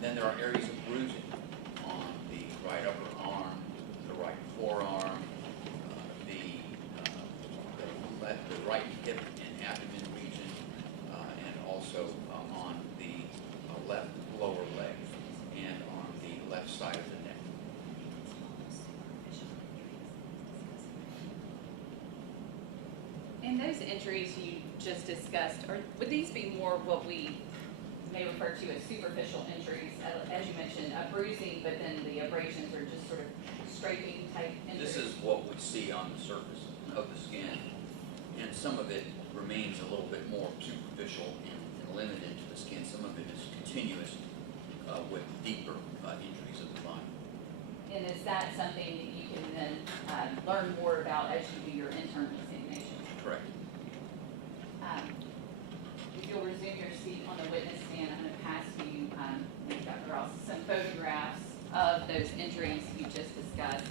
Then there are areas of bruising on the right upper arm, the right forearm, the right hip and abdomen region, and also on the left lower leg and on the left side of the neck. And those injuries you just discussed, would these be more what we may refer to as superficial injuries, as you mentioned, bruising, but then the abrasions are just sort of scraping type injuries? This is what we see on the surface of the skin, and some of it remains a little bit more superficial and limited to the skin. Some of it is continuous with deeper injuries of the body. And is that something that you can then learn more about as you do your internal examination? Correct. If you'll resume your seat on the witness stand, I'm going to pass you, Dr. Ross, some photographs of those injuries you just discussed.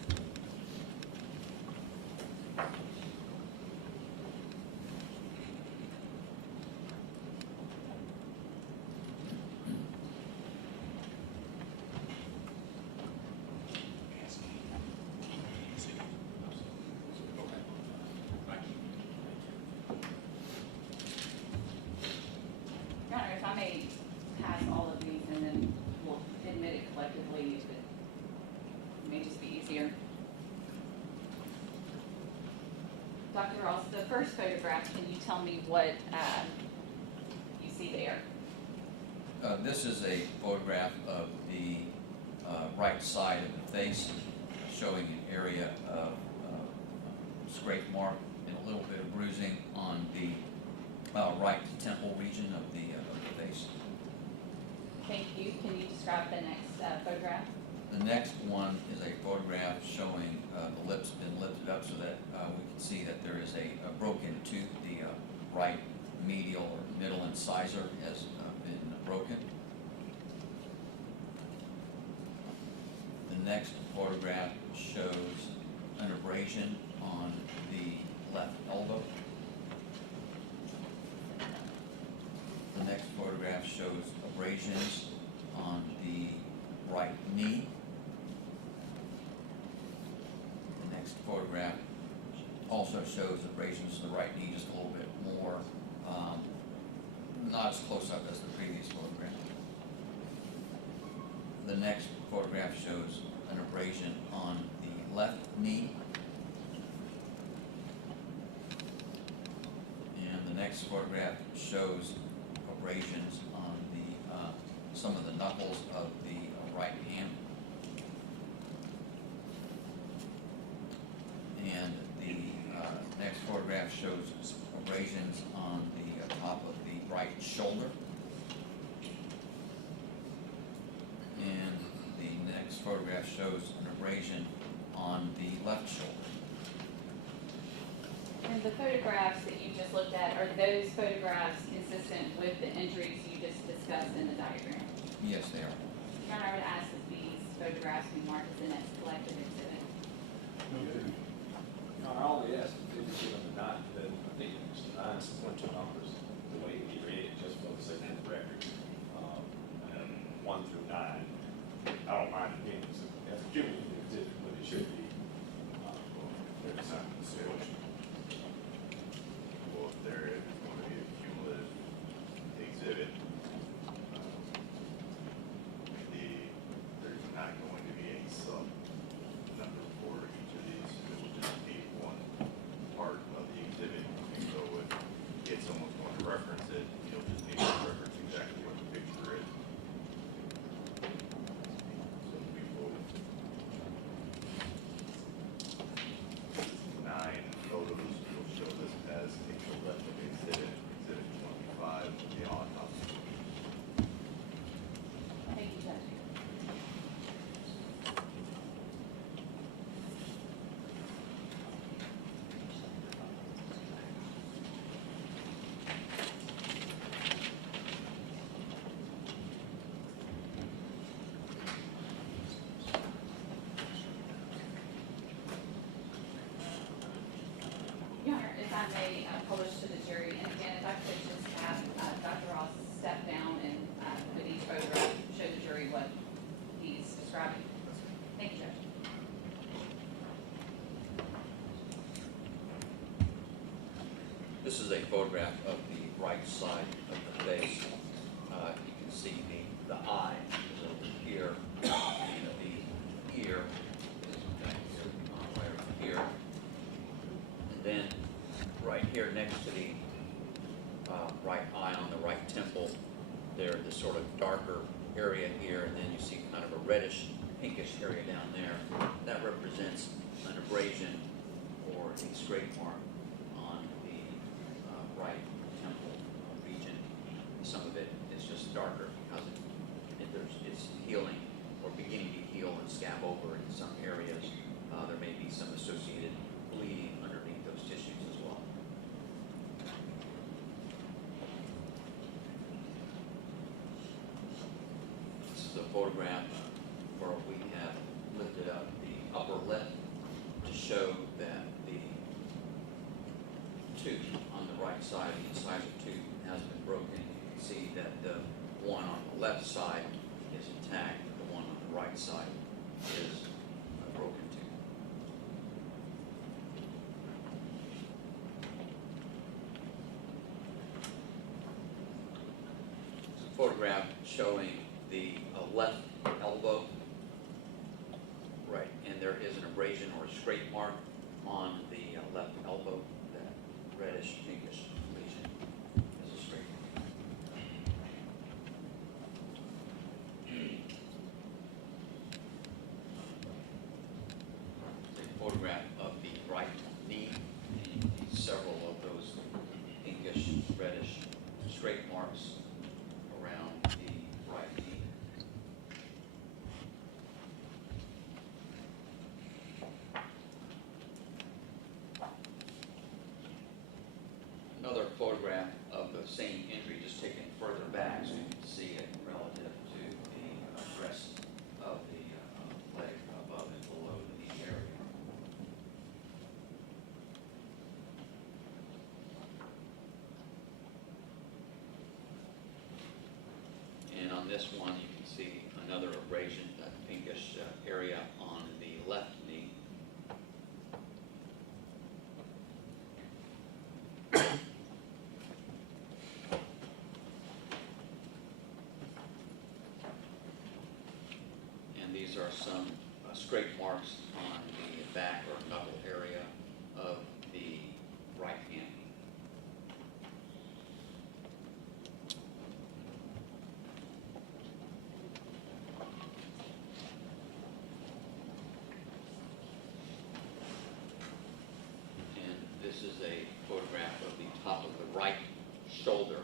Your Honor, if I may pass all of these and then we'll admit it collectively, if it may just be easier. Dr. Ross, the first photograph, can you tell me what you see there? This is a photograph of the right side of the face, showing an area of scrape mark and a little bit of bruising on the right temple region of the face. Thank you. Can you describe the next photograph? The next one is a photograph showing the lips been lifted up so that we can see that there is a broken tooth. The right medial or middle incisor has been broken. The next photograph shows an abrasion on the left elbow. The next photograph shows abrasions on the right knee. The next photograph also shows abrasions to the right knee, just a little bit more, not as close up as the previous photograph. The next photograph shows an abrasion on the left knee. And the next photograph shows abrasions on the some of the knuckles of the right hand. And the next photograph shows abrasions on the top of the right shoulder. And the next photograph shows an abrasion on the left shoulder. And the photographs that you just looked at, are those photographs consistent with the injuries you just discussed in the diagram? Yes, they are. Your Honor, I would ask that these photographs be marked as an collective exhibit? All they asked is to give them the nine, I think it's the nine sequential numbers, the way he read it, just for the sake of the record. And 1 through 9, I don't mind it being as a cumulative exhibit, but it should be, it's not sequential. Well, if there is going to be a cumulative exhibit, there's not going to be a sub number for each of these. It will just be one part of the exhibit. And so if someone's going to reference it, you'll just need to reference exactly what the picture is. So we will 9 photos will show this as a collective exhibit, exhibit 25, the autopsy. Thank you, Judge. Your Honor, if I may publish to the jury, and again, if I could just have Dr. Ross step down and with each photograph, show the jury what he's describing. Thank you, Judge. This is a photograph of the right side of the face. You can see the eye is over here, and the ear is back here, right over here. And then right here next to the right eye on the right temple, there's this sort of darker area here, and then you see kind of a reddish, pinkish area down there. That represents an abrasion or a scrape mark on the right temple region. Some of it is just darker because it's healing or beginning to heal and scab over in some areas. There may be some associated bleeding underneath those tissues as well. This is a photograph where we have lifted up the upper lip to show that the tooth on the right side, the incisor tooth, has been broken. You can see that the one on the left side is intact, the one on the right side is a broken tooth. It's a photograph showing the left elbow. Right, and there is an abrasion or a scrape mark on the left elbow. That reddish, pinkish lesion is a scrape mark. A photograph of the right knee, and you can see several of those pinkish, reddish scrape marks around the right knee. Another photograph of the same injury, just taken further back so you can see it relative to the rest of the leg above and below the knee area. And on this one, you can see another abrasion, that pinkish area on the left knee. And these are some scrape marks on the back or knuckle area of the right hand. And this is a photograph of the top of the right shoulder,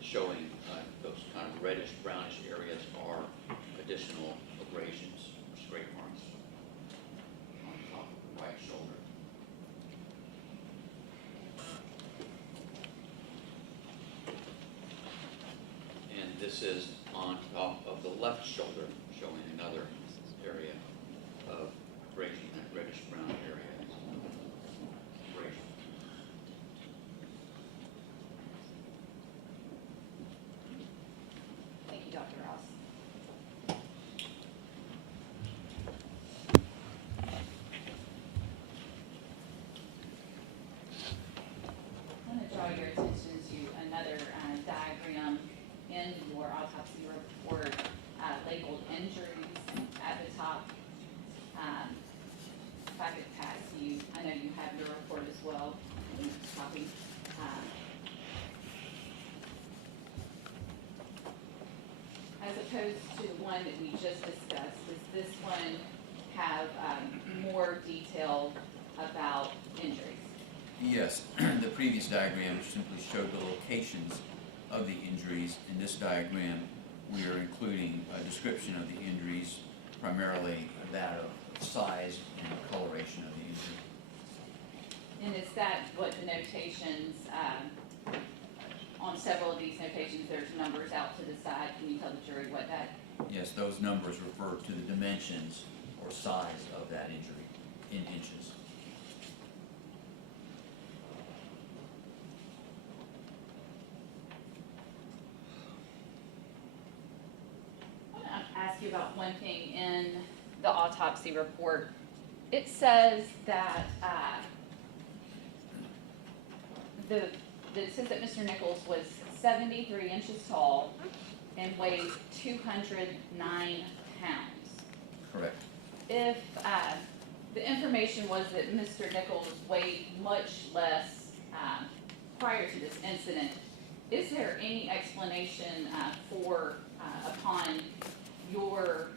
showing those kind of reddish brownish areas are additional abrasions or scrape marks on top of the right shoulder. And this is on top of the left shoulder, showing another area of abrasion, that reddish brown area is abrasion. Thank you, Dr. Ross. I'm going to draw your attention to another diagram in your autopsy report labeled injuries at the top. If I could pass you, I know you have your report as well. Copy. As opposed to the one that we just discussed, does this one have more detail about injuries? Yes, the previous diagram simply showed the locations of the injuries. In this diagram, we are including a description of the injuries, primarily that of size and coloration of the injury. And is that what the notations, on several of these notations, there's numbers out to the side? Can you tell the jury what that? Yes, those numbers refer to the dimensions or size of that injury in inches. I want to ask you about one thing in the autopsy report. It says that it says that Mr. Nichols was 73 inches tall and weighed 209 pounds. Correct. If the information was that Mr. Nichols weighed much less prior to this incident, is there any explanation for, upon your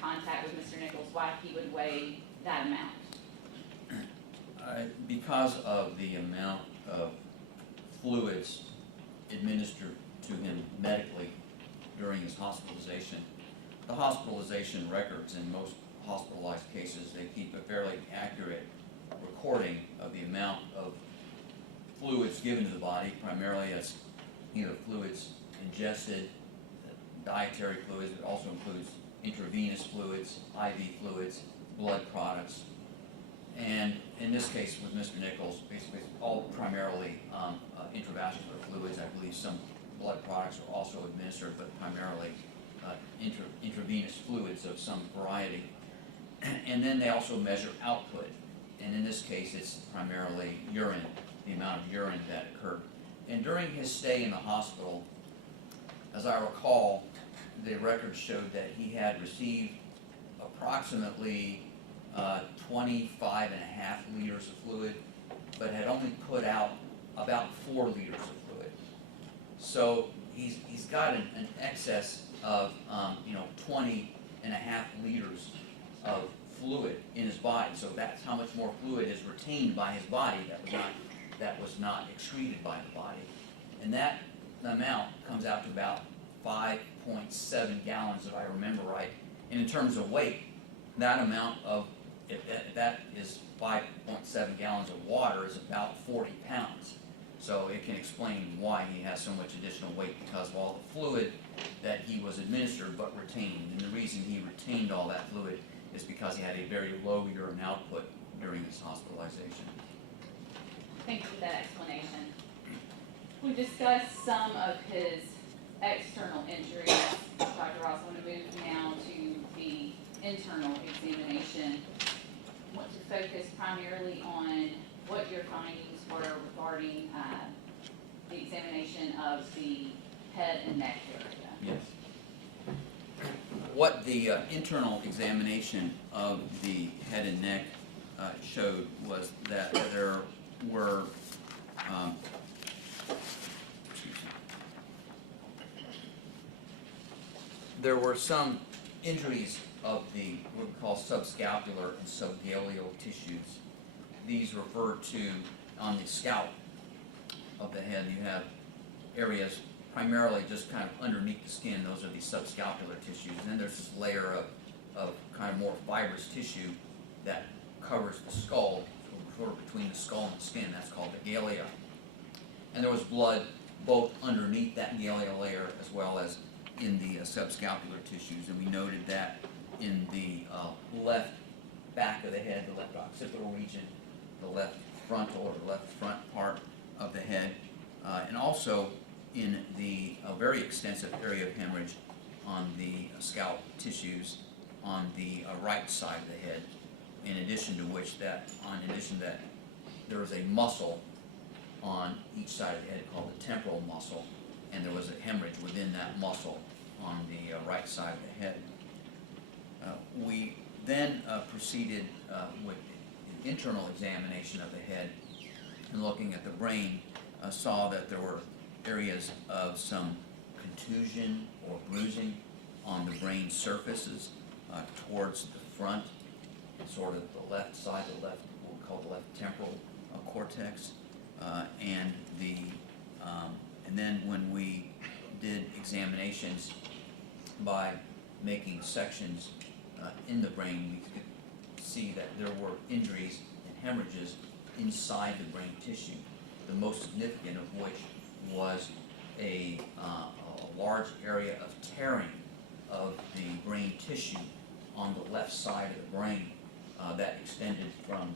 contact with Mr. Nichols, why he would weigh that amount? Because of the amount of fluids administered to him medically during his hospitalization, the hospitalization records in most hospitalized cases, they keep a fairly accurate recording of the amount of fluids given to the body, primarily as either fluids ingested, dietary fluids, but also includes intravenous fluids, IV fluids, blood products. And in this case with Mr. Nichols, basically it's all primarily intravascular fluids. I believe some blood products are also administered, but primarily intravenous fluids of some variety. And then they also measure output. And in this case, it's primarily urine, the amount of urine that occurred. And during his stay in the hospital, as I recall, the records showed that he had received approximately 25.5 liters of fluid, but had only put out about 4 liters of fluid. So he's got an excess of 20.5 liters of fluid in his body. So that's how much more fluid is retained by his body that was not excreted by the body. And that amount comes out to about 5.7 gallons, if I remember right. And in terms of weight, that amount of, if that is 5.7 gallons of water, is about 40 pounds. So it can explain why he has so much additional weight, because of all the fluid that he was administered but retained. And the reason he retained all that fluid is because he had a very low urine output during his hospitalization. Thank you for that explanation. We discussed some of his external injuries. Dr. Ross, I want to move now to the internal examination. I want to focus primarily on what your findings were regarding the examination of the head and neck area. Yes. What the internal examination of the head and neck showed was that there were some injuries of the what we call subscapular and subgaleal tissues. These refer to, on the scalp of the head, you have areas primarily just kind of underneath the skin. Those are the subscapular tissues. And then there's this layer of kind of more fibrous tissue that covers the skull, sort of between the skull and the skin. That's called the galea. And there was blood both underneath that galea layer as well as in the subscapular tissues. And we noted that in the left back of the head, the left occipital region, the left frontal or the left front part of the head, and also in the very extensive area of hemorrhage on the scalp tissues on the right side of the head. In addition to that, there was a muscle on each side of the head called the temporal muscle, and there was a hemorrhage within that muscle on the right side of the head. We then proceeded with an internal examination of the head, and looking at the brain, saw that there were areas of some contusion or bruising on the brain surfaces towards the front, sort of the left side, what we call the left temporal cortex, and then when we did examinations by making sections in the brain, we could see that there were injuries and hemorrhages inside the brain tissue, the most significant of which was a large area of tearing of the brain tissue on the left side of the brain that extended from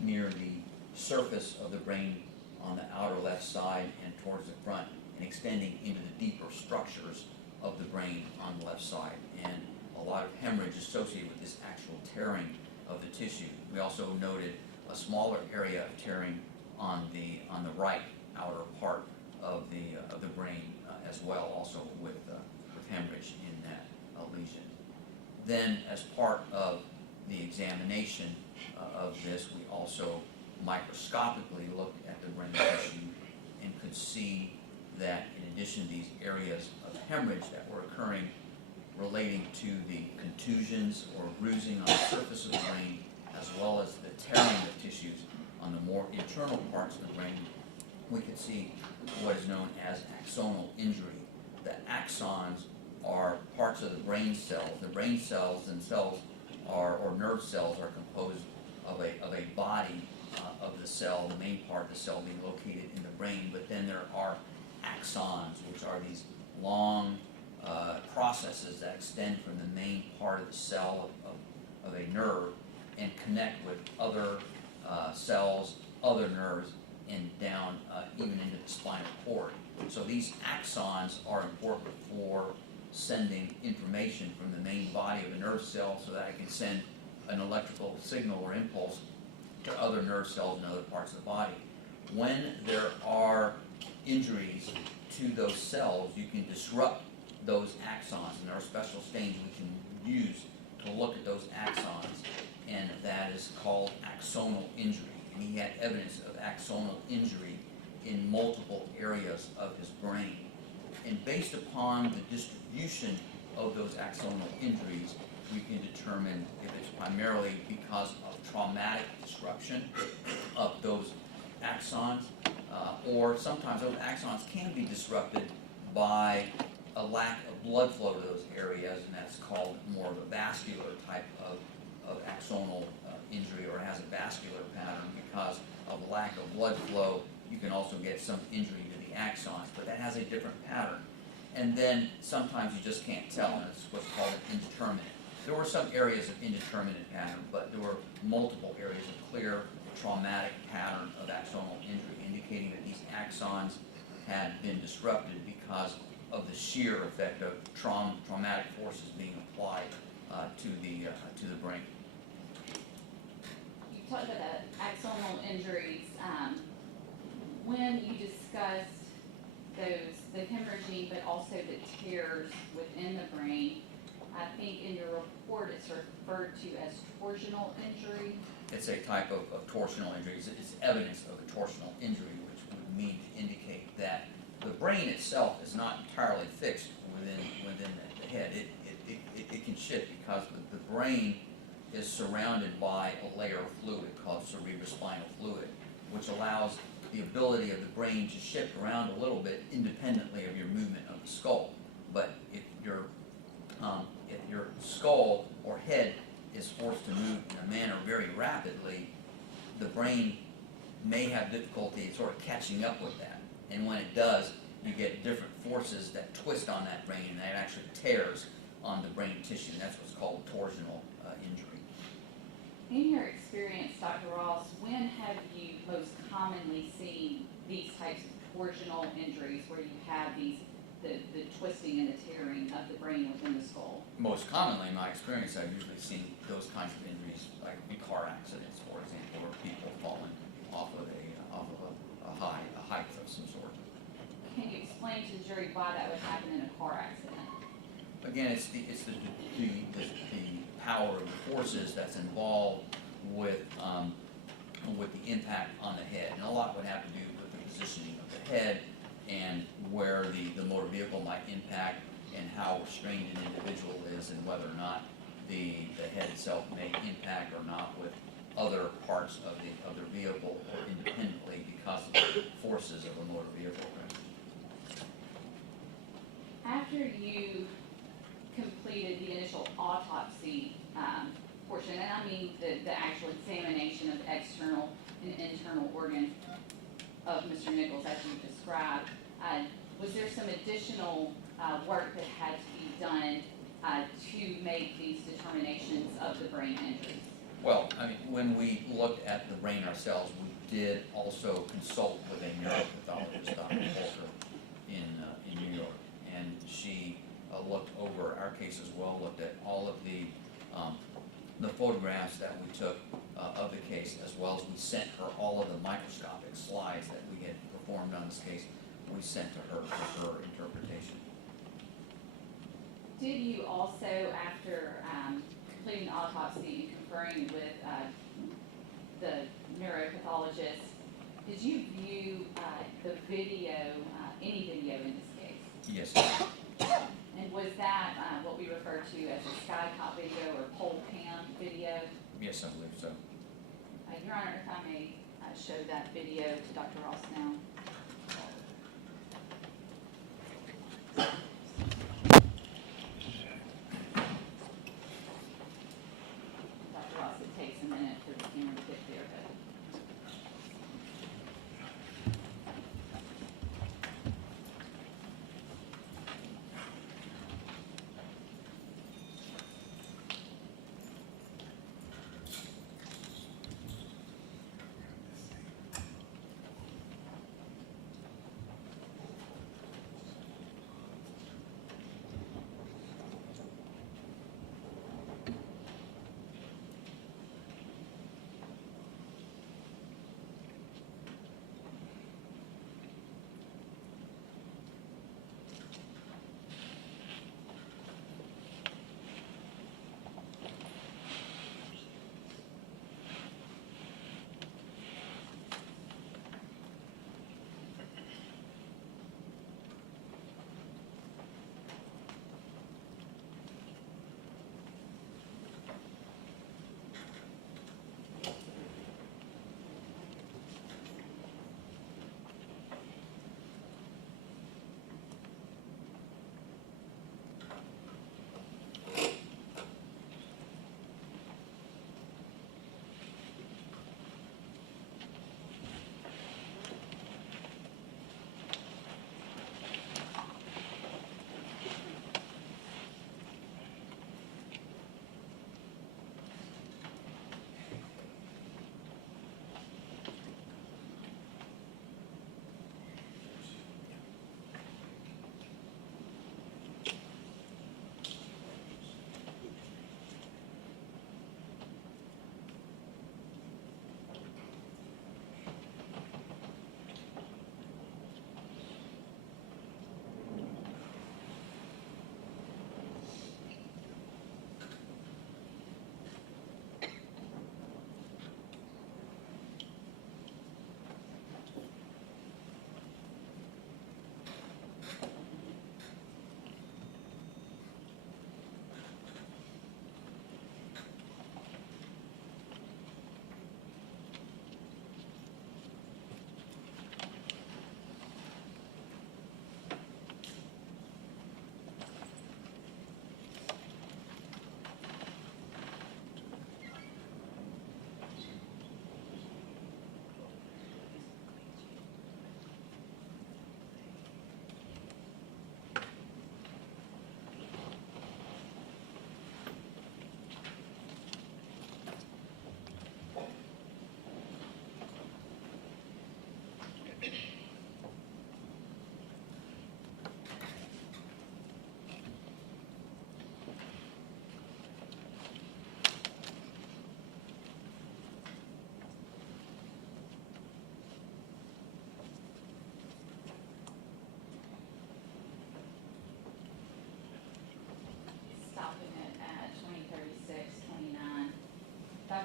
near the surface of the brain on the outer left side and towards the front, and extending into the deeper structures of the brain on the left side, and a lot of hemorrhage associated with this actual tearing of the tissue. We also noted a smaller area of tearing on the right outer part of the brain as well, also with hemorrhage in that lesion. Then, as part of the examination of this, we also microscopically looked at the brain tissue and could see that in addition to these areas of hemorrhage that were occurring relating to the contusions or bruising on the surface of the brain, as well as the tearing of tissues on the more internal parts of the brain, we could see what is known as axonal injury. The axons are parts of the brain cells. The brain cells themselves or nerve cells are composed of a body of the cell, the main part of the cell being located in the brain, but then there are axons, which are these long processes that extend from the main part of the cell of a nerve and connect with other cells, other nerves, and down even into the spinal cord. So these axons are important for sending information from the main body of a nerve cell so that it can send an electrical signal or impulse to other nerve cells in other parts of the body. When there are injuries to those cells, you can disrupt those axons, and there are special stains we can use to look at those axons, and that is called axonal injury. And he had evidence of axonal injury in multiple areas of his brain. And based upon the distribution of those axonal injuries, we can determine if it's primarily because of traumatic disruption of those axons, or sometimes those axons can be disrupted by a lack of blood flow to those areas, and that's called more of a vascular type of axonal injury, or it has a vascular pattern. Because of lack of blood flow, you can also get some injury to the axons, but that has a different pattern. And then sometimes you just can't tell, and it's what's called an indeterminate. There were some areas of indeterminate pattern, but there were multiple areas of clear traumatic pattern of axonal injury, indicating that these axons had been disrupted because of the shear effect of traumatic forces being applied to the brain. You talked about the axonal injuries. When you discussed the hemorrhaging, but also the tears within the brain, I think in your report it's referred to as torsional injury. It's a type of torsional injury. It's evidence of a torsional injury, which would mean to indicate that the brain itself is not entirely fixed within the head. It can shift because the brain is surrounded by a layer of fluid called cerebrospinal fluid, which allows the ability of the brain to shift around a little bit independently of your movement of the skull. But if your skull or head is forced to move in a manner very rapidly, the brain may have difficulty sort of catching up with that. And when it does, you get different forces that twist on that brain, and that actually tears on the brain tissue, and that's what's called torsional injury. In your experience, Dr. Ross, when have you most commonly seen these types of torsional injuries where you have the twisting and the tearing of the brain within the skull? Most commonly, in my experience, I've usually seen those kinds of injuries, like in car accidents, for example, or people falling off of a height of some sort. Can you explain to the jury why that would happen in a car accident? Again, it's the power of the forces that's involved with the impact on the head, and a lot would have to do with the positioning of the head and where the motor vehicle might impact and how restrained an individual is and whether or not the head itself may impact or not with other parts of the vehicle or independently because of the forces of a motor vehicle. After you completed the initial autopsy portion, and I mean the actual examination of external and internal organs of Mr. Nichols as you described, was there some additional work that had to be done to make these determinations of the brain injuries? Well, I mean, when we looked at the brain ourselves, we did also consult with a neuropathologist, Dr. Walker, in New York, and she looked over our case as well, looked at all of the photographs that we took of the case, as well as we sent her all of the microscopic slides that we had performed on this case. We sent to her for her interpretation. Did you also, after completing the autopsy and conferring with the neuropathologist, did you view the video, any video in this case? Yes. And was that what we refer to as a skycop video or pole cam video? Yes, I believe so. Your Honor, if I may show that video to Dr. Ross now. Dr. Ross, it takes a minute for the camera to get there, but.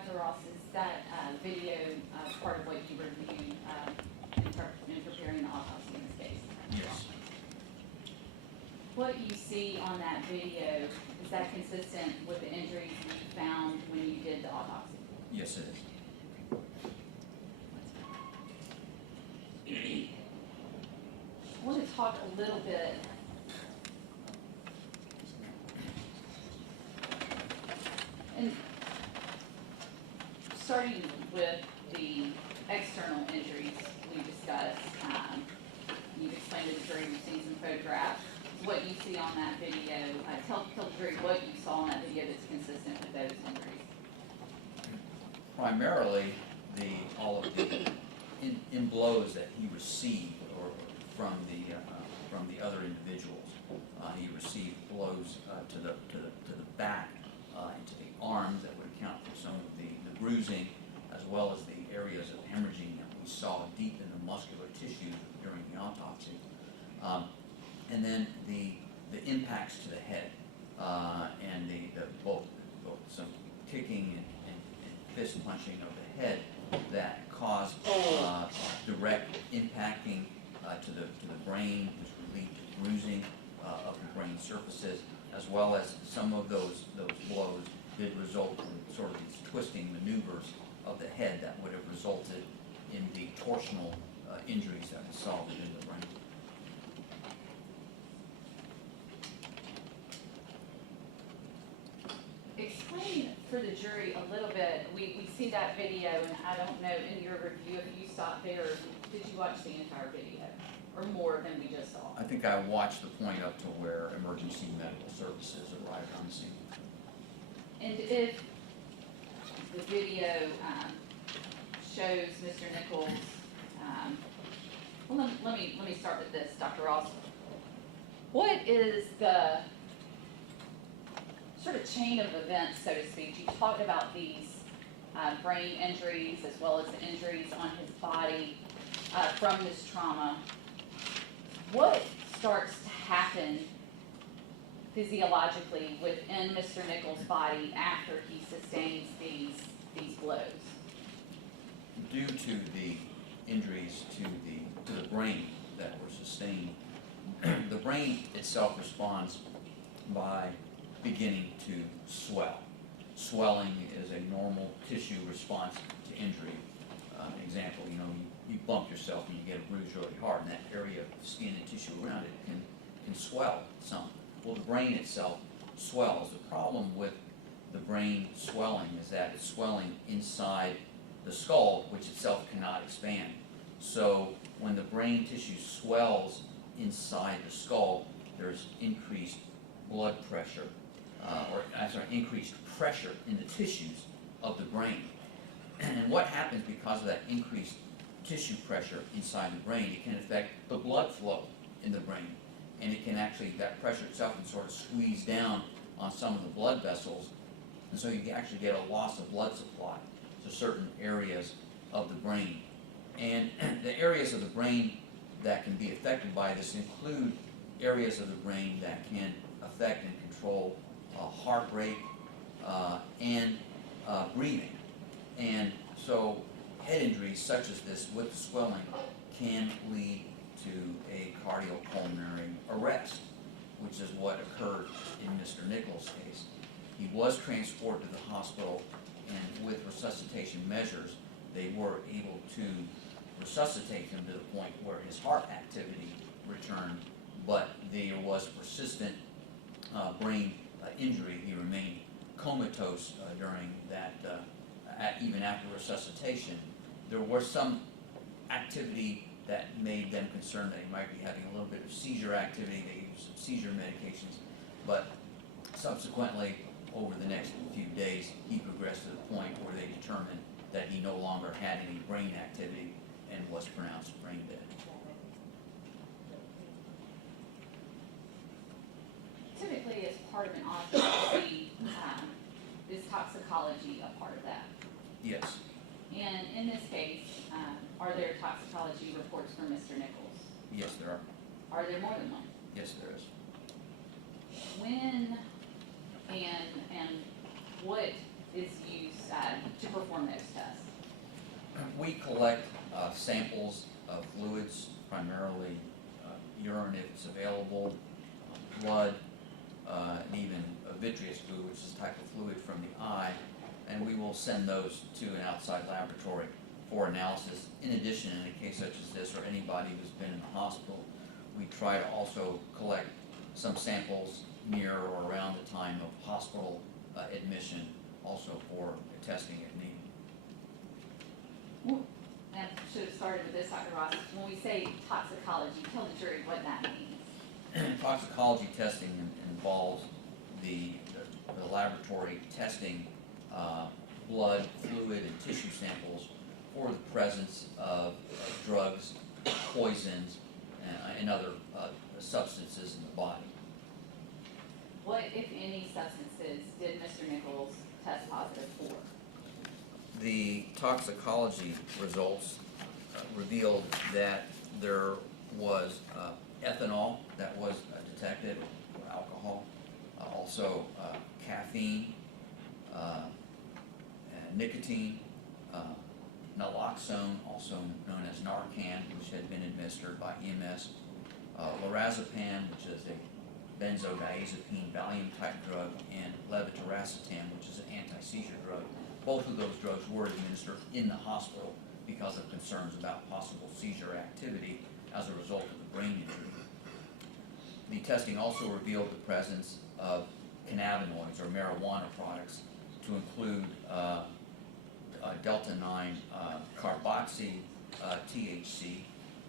Dr. Ross, is that video part of what you reviewed in preparing the autopsy in this case? Yes. What you see on that video, is that consistent with the injuries you found when you did the autopsy? Yes, it is. I want to talk a little bit and starting with the external injuries we discussed. You've explained to the jury, we've seen some photographs, what you see on that video. Tell the jury what you saw on that video that's consistent with those injuries. Primarily, all of the in blows that he received or from the other individuals. He received blows to the back and to the arms that would account for some of the bruising, as well as the areas of hemorrhaging that we saw deep in the muscular tissue during the autopsy. And then the impacts to the head and both some kicking and fist punching of the head that caused direct impacting to the brain, which would lead to bruising of the brain surfaces, as well as some of those blows did result in sort of these twisting maneuvers of the head that would have resulted in the torsional injuries that we saw within the brain. Explain for the jury a little bit, we see that video, and I don't know in your review if you stopped there, did you watch the entire video? Or more than we just saw? I think I watched the point up to where emergency medical services arrived on the scene. And if the video shows Mr. Nichols, well, let me start with this, Dr. Ross. What is the sort of chain of events, so to speak? You talked about these brain injuries as well as the injuries on his body from this trauma. What starts to happen physiologically within Mr. Nichols' body after he sustains these blows? Due to the injuries to the brain that were sustained, the brain itself responds by beginning to swell. Swelling is a normal tissue response to injury. Example, you bump yourself and you get a bruise really hard, and that area of skin and tissue around it can swell some. Well, the brain itself swells. The problem with the brain swelling is that it's swelling inside the skull, which itself cannot expand. So when the brain tissue swells inside the skull, there's increased blood pressure, increased pressure in the tissues of the brain. And what happens because of that increased tissue pressure inside the brain, it can affect the blood flow in the brain. And it can actually, that pressure itself can sort of squeeze down on some of the blood vessels. And so you actually get a loss of blood supply to certain areas of the brain. And the areas of the brain that can be affected by this include areas of the brain that can affect and control heart rate and breathing. And so head injuries such as this with swelling can lead to a cardiopulmonary arrest, which is what occurred in Mr. Nichols' case. He was transported to the hospital, and with resuscitation measures, they were able to resuscitate him to the point where his heart activity returned, but there was persistent brain injury. He remained comatose during that, even after resuscitation. There was some activity that made them concerned that he might be having a little bit of seizure activity. They used some seizure medications, but subsequently, over the next few days, he progressed to the point where they determined that he no longer had any brain activity and was pronounced brain dead. Typically, as part of an autopsy, is toxicology a part of that? Yes. And in this case, are there toxicology reports for Mr. Nichols? Yes, there are. Are there more than one? Yes, there is. When and what is used to urine if it's available, blood, and even vitreous fluid, which is a type of fluid from the eye, and we will send those to an outside laboratory for analysis. In addition, in a case such as this, or anybody who's been in the hospital, we try to also collect some samples near or around the time of hospital admission, also for testing if needed. And I should have started with this, Dr. Ross. When we say toxicology, tell the jury what that means. Toxicology testing involves the laboratory testing blood, fluid, and tissue samples for the presence of drugs, poisons, and other substances in the body. What, if any, substances did Mr. Nichols test positive for? The toxicology results revealed that there was ethanol that was detected, or alcohol, also caffeine, nicotine, naloxone, also known as Narcan, which had been administered by EMS, lorazepam, which is a benzodiazepine Valium type drug, and levetiracetam, which is an anti-seizure drug. Both of those drugs were administered in the hospital because of concerns about possible seizure activity as a result of the brain injury. The testing also revealed the presence of cannabinoids or marijuana products, to include delta-9 carboxy THC,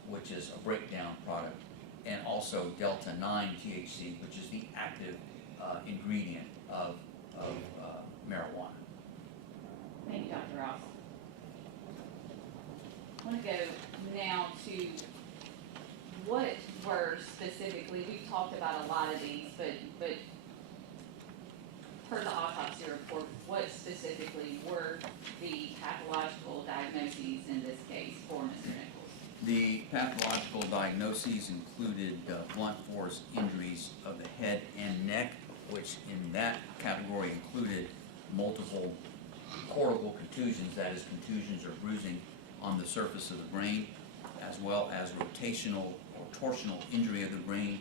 which is a breakdown product, and also delta-9 THC, which is the active ingredient of marijuana. Thank you, Dr. Ross. I want to go now to what were specifically, we've talked about a lot of these, but per the autopsy report, what specifically were the pathological diagnoses in this case for Mr. Nichols? The pathological diagnoses included blunt force injuries of the head and neck, which in that category included multiple cortical contusions, that is, contusions or bruising on the surface of the brain, as well as rotational or torsional injury of the brain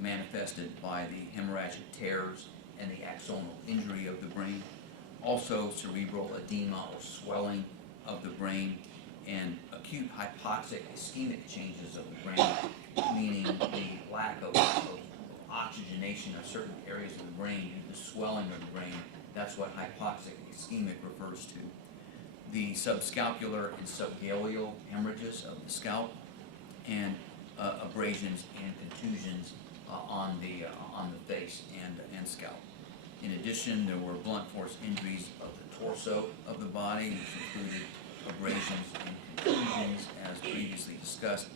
manifested by the hemorrhagic tears and the axonal injury of the brain. Also cerebral edema or swelling of the brain, and acute hypoxic ischemic changes of the brain, meaning the lack of oxygenation of certain areas of the brain, the swelling of the brain. That's what hypoxic ischemic refers to. The subscapular and subgaleal hemorrhages of the scalp, and abrasions and contusions on the face and scalp. In addition, there were blunt force injuries of the torso of the body, which included abrasions and contusions, as previously discussed,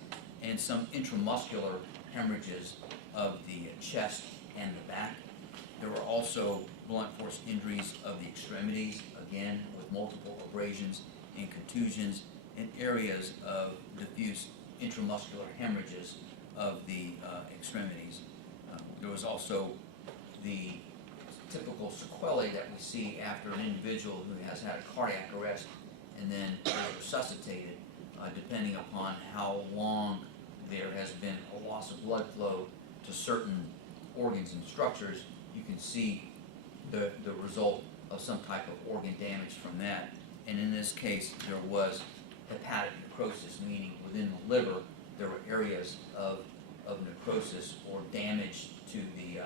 and some intramuscular hemorrhages of the chest and the back. There were also blunt force injuries of the extremities, again with multiple abrasions and contusions, and areas of diffuse intramuscular hemorrhages of the extremities. There was also the typical sequelae that we see after an individual who has had a cardiac arrest and then is resuscitated, depending upon how long there has been a loss of blood flow to certain organs and structures. You can see the result of some type of organ damage from that. And in this case, there was hepatic necrosis, meaning within the liver there were areas of necrosis or damage to the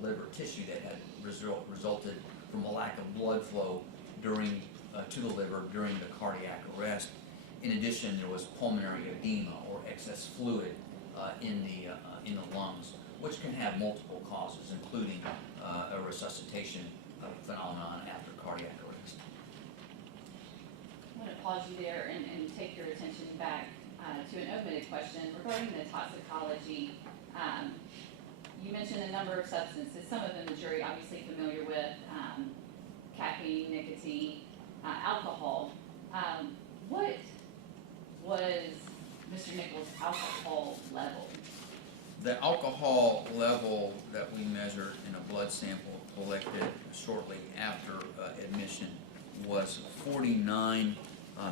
liver tissue that had resulted from a lack of blood flow during to the liver during the cardiac arrest. In addition, there was pulmonary edema or excess fluid in the lungs, which can have multiple causes, including a resuscitation phenomenon after cardiac arrest. I'm going to pause you there and take your attention back to an open-ended question regarding the toxicology. You mentioned a number of substances, some of them the jury obviously familiar with, caffeine, nicotine, alcohol. What was Mr. Nichols' alcohol level? The alcohol level that we measured in a blood sample collected shortly after admission was 49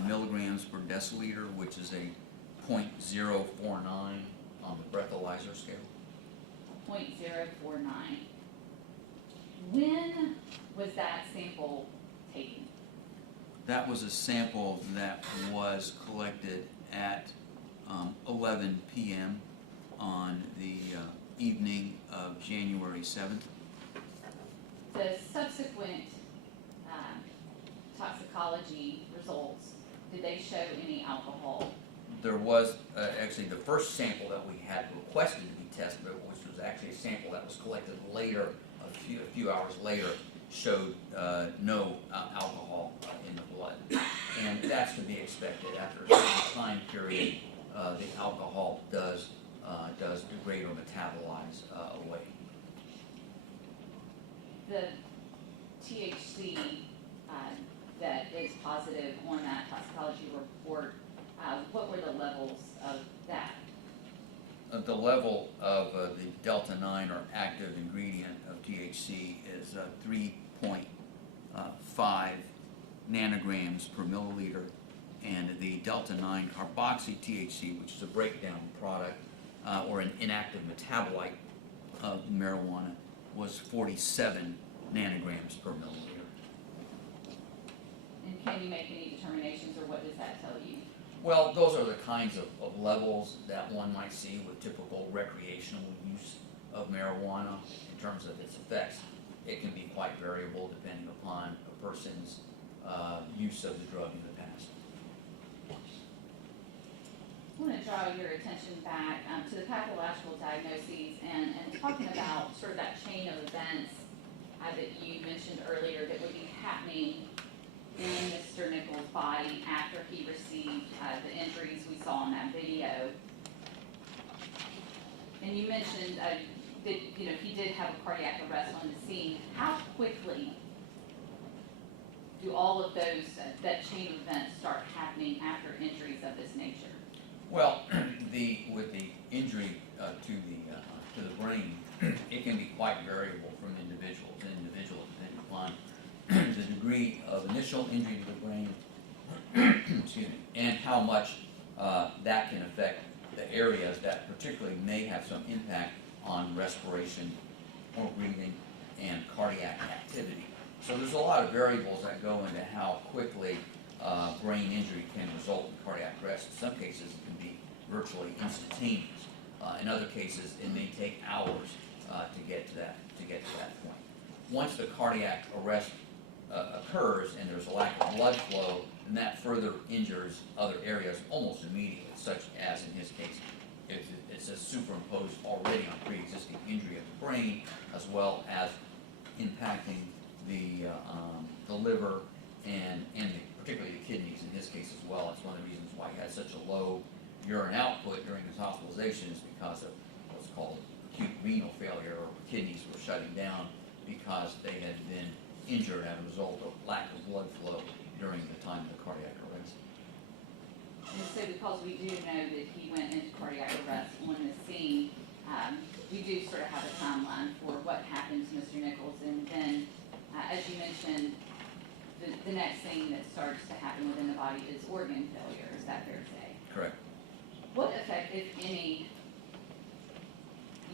milligrams per deciliter, which is a 0.049 on the breathalyzer scale. 0.049. When was that sample taken? That was a sample that was collected at 11 p.m. on the evening of January 7th. The subsequent toxicology results, did they show any alcohol? There was actually the first sample that we had requested to be tested, which was actually a sample that was collected later, a few hours later, showed no alcohol in the blood. And that's to be expected. After a certain time period, the alcohol does degrade or metabolize away. The THC that is positive on that toxicology report, what were the levels of that? The level of the delta-9 or active ingredient of THC is 3.5 nanograms per milliliter, and the delta-9 carboxy THC, which is a breakdown product or an inactive metabolite of marijuana, was 47 nanograms per milliliter. And can you make any determinations, or what does that tell you? Well, those are the kinds of levels that one might see with typical recreational use of marijuana in terms of its effects. It can be quite variable depending upon a person's use of the drug in the past. I want to draw your attention back to the pathological diagnoses and talking about sort of that chain of events that you mentioned earlier that would be happening in Mr. Nichols' body after he received the injuries we saw in that video. And you mentioned that he did have a cardiac arrest on the scene. How quickly do all of those, that chain of events start happening after injuries of this nature? Well, with the injury to the brain, it can be quite variable from individual to individual depending upon the degree of initial injury to the brain, excuse me, and how much that can affect the areas that particularly may have some impact on respiration or breathing and cardiac activity. So there's a lot of variables that go into how quickly brain injury can result in cardiac arrest. In some cases, it can be virtually instantaneous. In other cases, it may take hours to get to that point. Once the cardiac arrest occurs and there's a lack of blood flow, then that further injures other areas almost immediately, such as in his case, it's a superimposed already on pre-existing injury of the brain, as well as impacting the liver and particularly the kidneys in his case as well. It's one of the reasons why he had such a low urine output during his hospitalization, is because of what's called acute renal failure, or kidneys were shutting down because they had been injured as a result of lack of blood flow during the time of the cardiac arrest. And so because we do know that he went into cardiac arrest on the scene, we do sort of have a timeline for what happened to Mr. Nichols. And then, as you mentioned, the next thing that starts to happen within the body is organ failure. Is that fair to say? Correct. What effect, if any,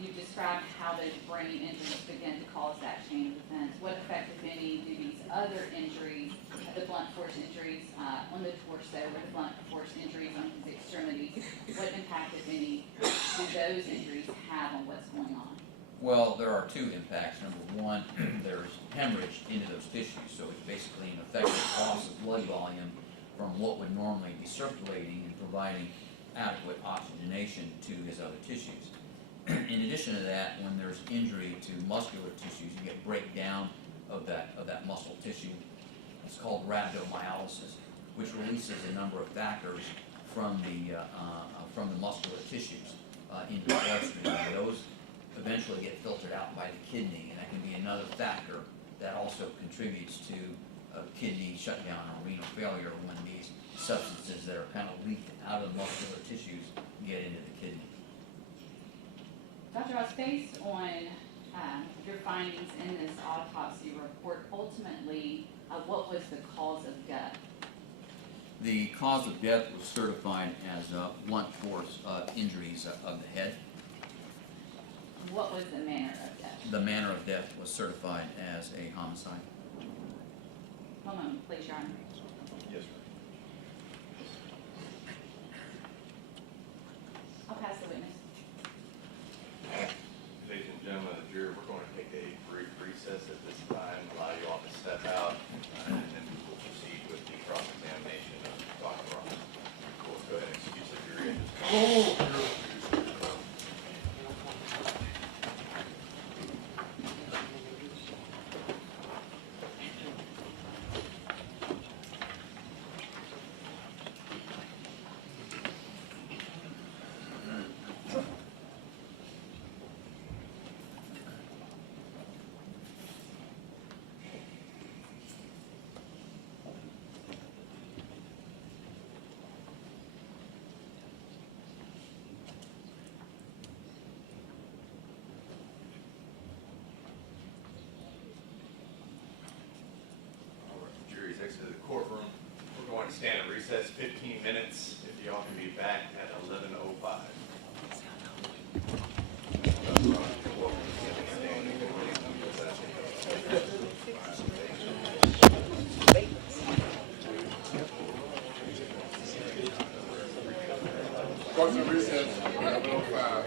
you described how those brain injuries begin to cause that chain of events. What effect, if any, do these other injuries, the blunt force injuries on the torso, or the blunt force injuries on his extremities, what impact, if any, do those injuries have on what's going on? Well, there are two impacts. Number one, there's hemorrhage into those tissues, so it's basically an effective loss of blood volume from what would normally be circulating and providing adequate oxygenation to his other tissues. In addition to that, when there's injury to muscular tissues, you get breakdown of that muscle tissue. It's called rhabdomyolysis, which releases a number of factors from the muscular tissues into the bloodstream. And those eventually get filtered out by the kidney, and that can be another factor that also contributes to kidney shutdown or renal failure when these substances that are kind of leaked out of the muscular tissues get into the kidney. Dr. Ross, based on your findings in this autopsy report, ultimately, what was the cause of death? The cause of death was certified as blunt force injuries of the head. What was the manner of death? The manner of death was certified as a homicide. One moment, please, Your Honor. Yes, sir. I'll pass the witness. Ladies and gentlemen of the jury, we're going to take a brief recess at this time, allow you all to step out, and then we will proceed with the cross-examination of Dr. Ross. We'll go ahead and excuse the jury at this time. Jury's exited the courtroom. We're going to stand at recess 15 minutes. If y'all can be back at 11:05. Court to recess, 11:05.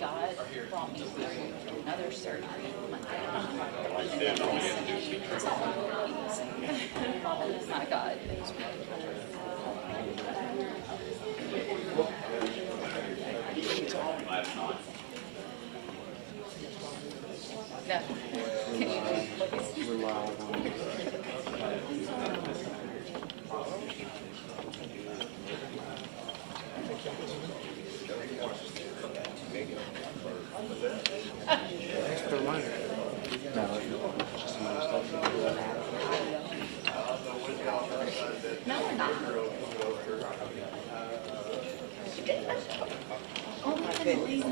God brought me through another surgery. It's not God. No, we're not. Oh, my goodness.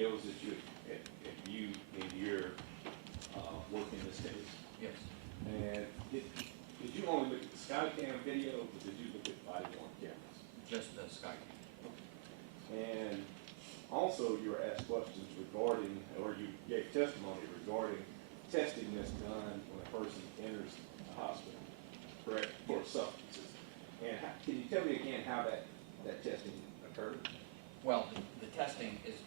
videos that you have viewed in your work in this case? Yes. And did you only look at the Skycam video, or did you look at body worn cameras? Just the Skype. And also you were asked questions regarding, or you gave testimony regarding testing that's done when a person enters the hospital, correct, for substances. And can you tell me again how that testing occurred? Well, the testing is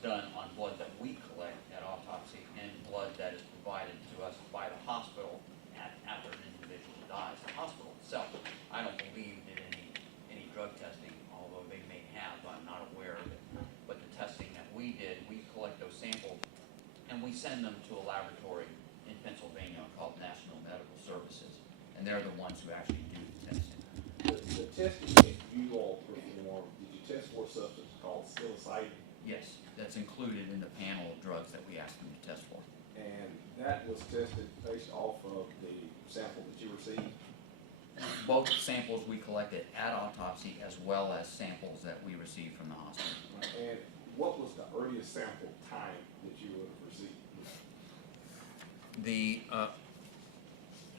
done on blood that we collect at autopsy and blood that is provided to us by the hospital after an individual dies. The hospital itself, I don't believe did any drug testing, although they may have, I'm not aware of it. But the testing that we did, we collect those samples and we send them to a laboratory in Pennsylvania called National Medical Services. And they're the ones who actually do the testing. The testing that you all performed, did you test for a substance called psilocybin? Yes, that's included in the panel of drugs that we asked them to test for. And that was tested based off of the sample that you received? Both samples we collected at autopsy as well as samples that we received from the hospital. And what was the earliest sample time that you would have received? The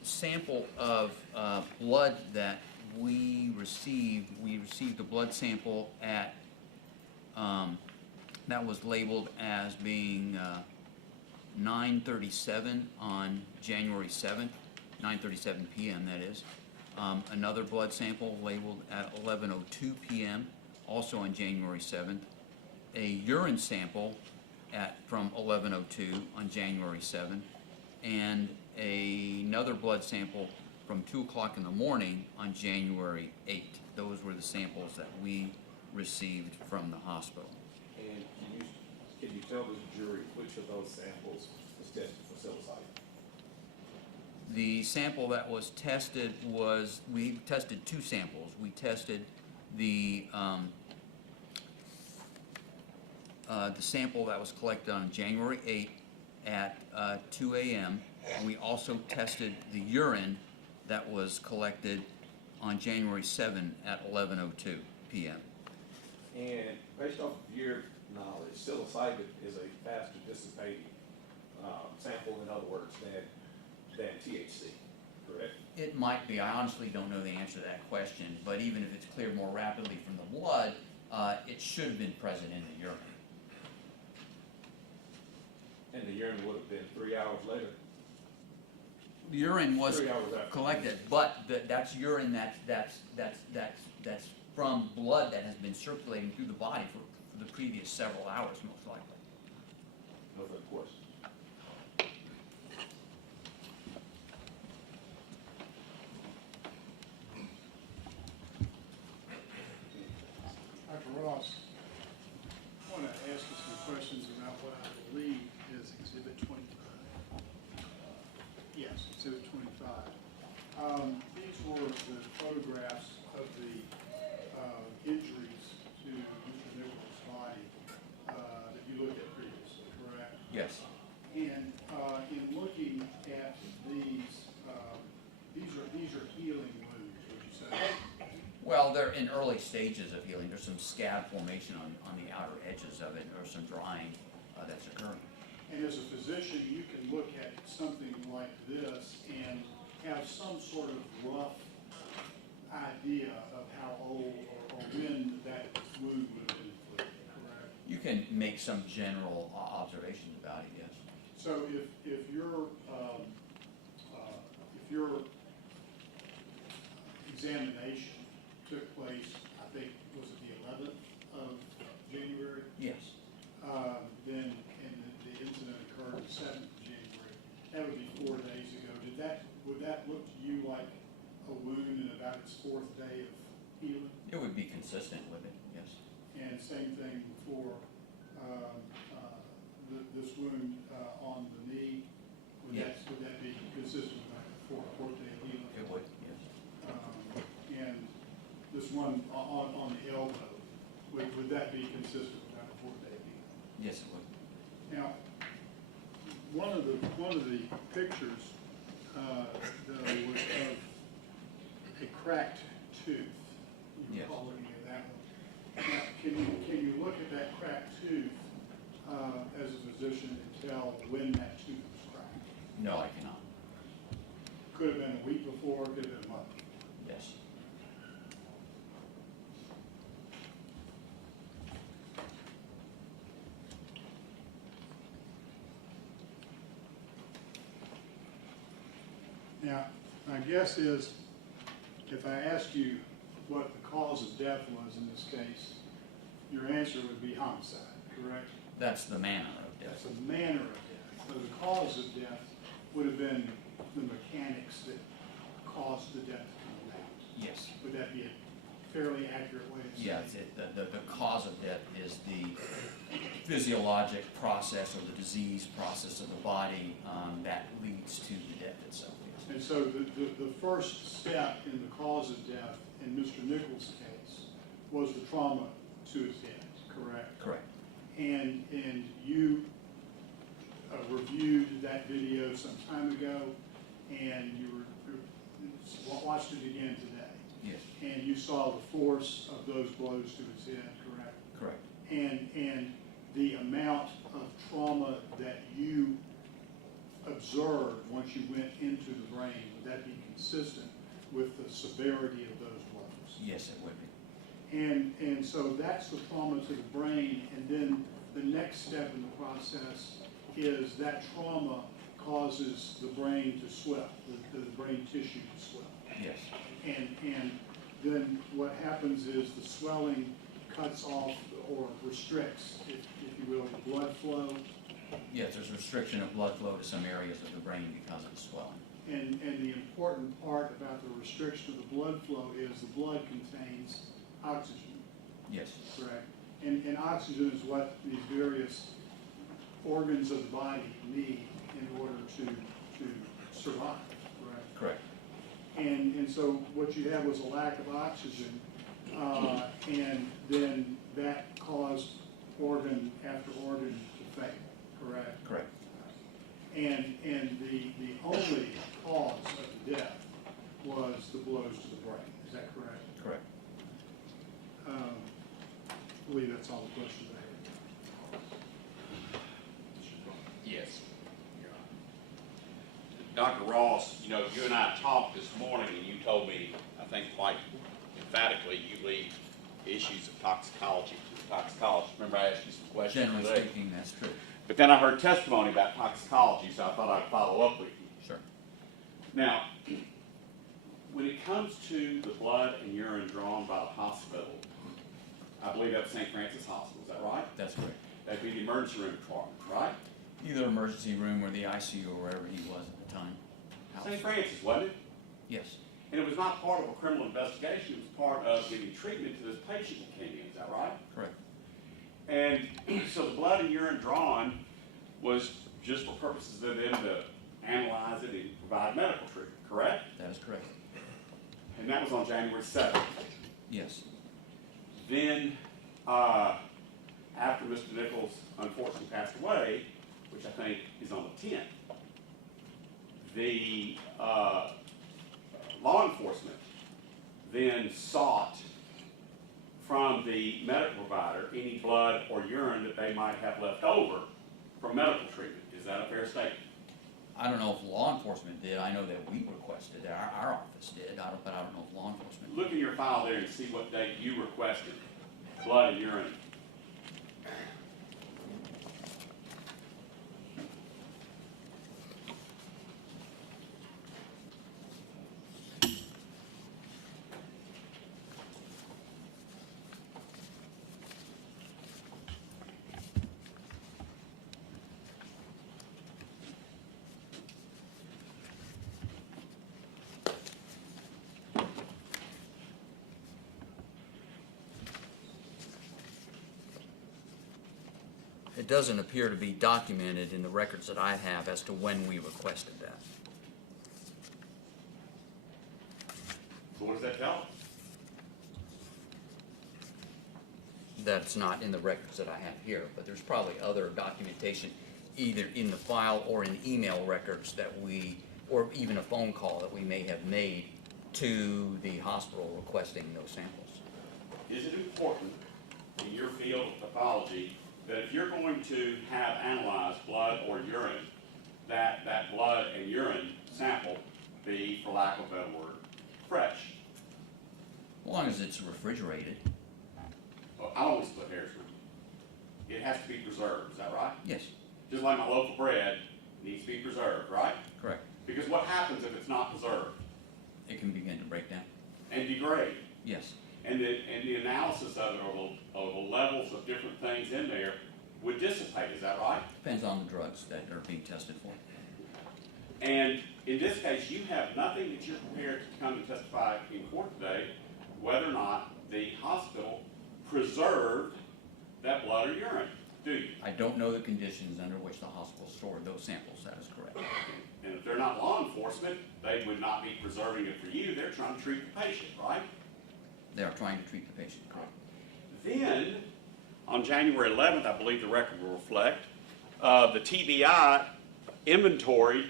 sample of blood that we received a blood sample at, that was labeled as being 9:37 on January 7th, 9:37 p.m. that is. Another blood sample labeled at 11:02 p.m., also on January 7th. A urine sample from 11:02 on January 7th, and another blood sample from 2 o'clock in the morning on January 8th. Those were the samples that we received from the hospital. And can you tell the jury which of those samples was tested for psilocybin? The sample that was tested we tested two samples. We tested the sample that was collected on January 8th at 2 a.m. And we also tested the urine that was collected on January 7th at 11:02 p.m. And based off of your knowledge, psilocybin is a faster dissipating sample, in other words, than THC, correct? It might be. I honestly don't know the answer to that question, but even if it's cleared more rapidly from the blood, it should have been present in the urine. And the urine would have been 3 hours later. The urine was 3 hours after. collected, but that's urine that's from blood that has been circulating through the body for the previous several hours, most likely. No further questions. Dr. Ross, I want to ask you some questions about what I believe is Exhibit 25. Yes, Exhibit 25. These were the photographs of the injuries to Mr. Nichols' body that you looked at previously, correct? Yes. And in looking at these are healing wounds, would you say? Well, they're in early stages of healing. There's some scab formation on the outer edges of it, or some drying that's occurring. And as a physician, you can look at something like this and have some sort of rough idea of how old or when that wound would have been inflicted, correct? You can make some general observations about it, yes. So if your examination took place, I think, was it the 11th of January? Yes. Then, and the incident occurred the 7th of January. That would be 4 days ago. Would that look to you like a wound in about its 4th day of healing? It would be consistent with it, yes. And same thing for this wound on the knee? Yes. Would that be consistent with like a 4th day of healing? It would, yes. And this one on the elbow, would that be consistent with that 4th day of healing? Yes, it would. Now, one of the pictures, though, was of a cracked tooth. You Yes. recall looking at that one. Now, can you look at that cracked tooth tell when that tooth was cracked? No, I cannot. Could have been a week before, could have been a month. Yes. Now, my guess is, if I ask you what the cause of death was in this case, your answer would be homicide, correct? That's the manner of death. That's the manner of death. So the cause of death would have been the mechanics that caused the death to come about. Yes. Would that be a fairly accurate way to say? Yeah, the cause of death is the physiologic process or the disease process of the body that leads to the death itself. Yes. And so the first step in the cause of death in Mr. Nichols' case was the trauma to his head, correct? Correct. And you reviewed that video some time ago, and you watched it again today. Yes. And you saw the force of those blows to his head, correct? Correct. And the amount of trauma that you observed once you went into the brain, would that be consistent with the severity of those blows? Yes, it would be. And so that's the trauma to the brain, and then the next step in the process is that trauma causes the brain to swell, the brain tissue to swell. Yes. And then what happens is the swelling cuts off or restricts, if you will, the blood flow. Yes, there's restriction of blood flow to some areas of the brain because of swelling. And the important part about the restriction of the blood flow is the blood contains oxygen, Yes. correct? And oxygen is what these various organs of the body need in order to survive, correct? Correct. And so what you had was a lack of oxygen, and then that caused organ after organ to fail, correct? Correct. And the only cause of the death was the blows to the brain, is that correct? Correct. I believe that's all the questions I Yes. Dr. Ross, you know, you and I talked this morning, and you told me, I think quite emphatically, you leave issues of toxicology to the toxicologist. Remember I asked you some questions Generally today? speaking, that's true. But then I heard testimony about toxicology, so I thought I'd follow up with you. Sure. Now, when it comes to the blood and urine drawn by the hospital, I believe that's St. Francis Hospital, is that right? That's correct. That'd be the emergency room department, right? Either emergency room or the ICU or wherever he was at the time. St. Francis, wasn't it? Yes. And it was not part of a criminal investigation, it was part of giving treatment to this patient that came in, is that right? Correct. And so the blood and urine drawn was just for purposes of them to analyze it and provide medical treatment, correct? That is correct. And that was on January 7th. Yes. Then, after Mr. Nichols unfortunately passed away, which I think is on the 10th, the law enforcement then sought from the medical provider any blood or urine that they might have left over for medical treatment. Is that a fair statement? I don't know if law enforcement did. I know that we requested, our office did, but I don't know if law enforcement did. Look in your file there and see what date you requested blood and urine. It doesn't appear to be documented in the records that I have as to when we requested that. So what does that tell us? That's not in the records that I have here, but there's probably other documentation either in the file or in email records that we, or even a phone call that we may have made to the hospital requesting those samples. Is it important in your field of pathology that if you're going to have analyzed blood or urine, that blood and urine sample be, for lack of a better word, fresh. As long as it's refrigerated, Well, I don't want to split hairs with you. It has to be preserved, is that right? yes, Just like my loaf of bread needs to be preserved, right? correct. Because what happens if it's not preserved? It can begin to break down, And degrade. yes. And the analysis of it, or the levels of different things in there, would dissipate, is that right? Depends on the drugs that are being tested for. And in this case, you have nothing that you're prepared to come and testify in court today, whether or not the hospital preserved that blood or urine, do you? I don't know the conditions under which the hospital stored those samples, that is correct. And if they're not law enforcement, they would not be preserving it for you, they're trying to treat the patient, right? They are trying to treat the patient, correct. Then, on January 11th, I believe the record will reflect, the TBI inventoried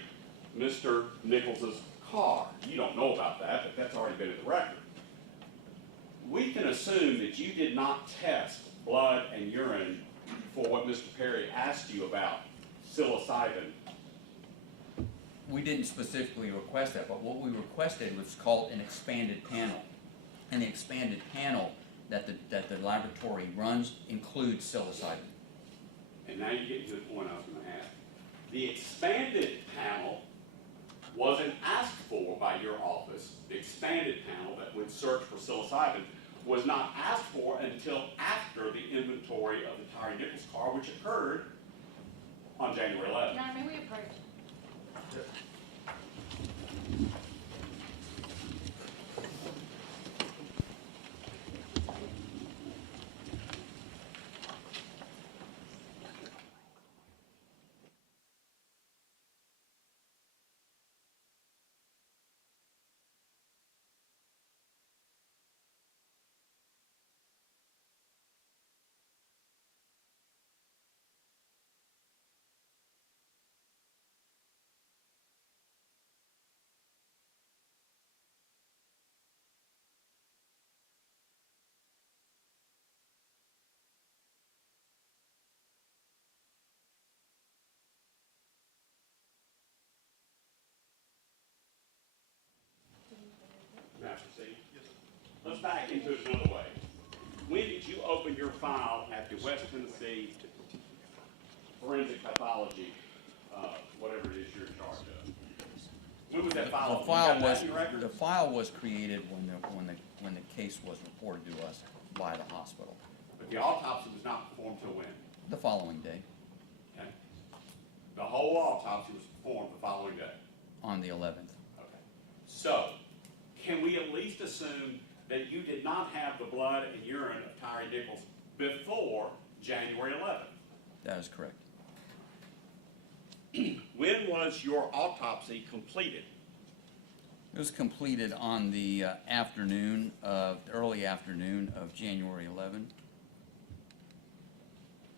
Mr. Nichols's car. You don't know about that, but that's already been in the record. We can assume that you did not test blood and urine for what Mr. Perry asked you about, psilocybin. We didn't specifically request that, but what we requested was called an expanded panel. And the expanded panel that the laboratory runs includes psilocybin. And now you're getting to the point I was going to ask. The expanded panel wasn't asked for by your office. The expanded panel that would search for psilocybin was not asked for until after the inventory of the Tyre Nichols car, which occurred on January 11th. Your Honor, may we approach? Now, proceed. Let's back into it another way. When did you open your file at the West Tennessee Forensic Pathology, whatever it is you're in charge of? When was that file? The file You got that was, in your records? the file was created when the case was reported to us by the hospital. But the autopsy was not performed till when? The following day, Okay. The whole autopsy was performed the following day. on the 11th. Okay. So, can we at least assume that you did not have the blood and urine of Tyre Nichols before January 11th? That is correct. When was your autopsy completed? It was completed on the early afternoon of January 11th.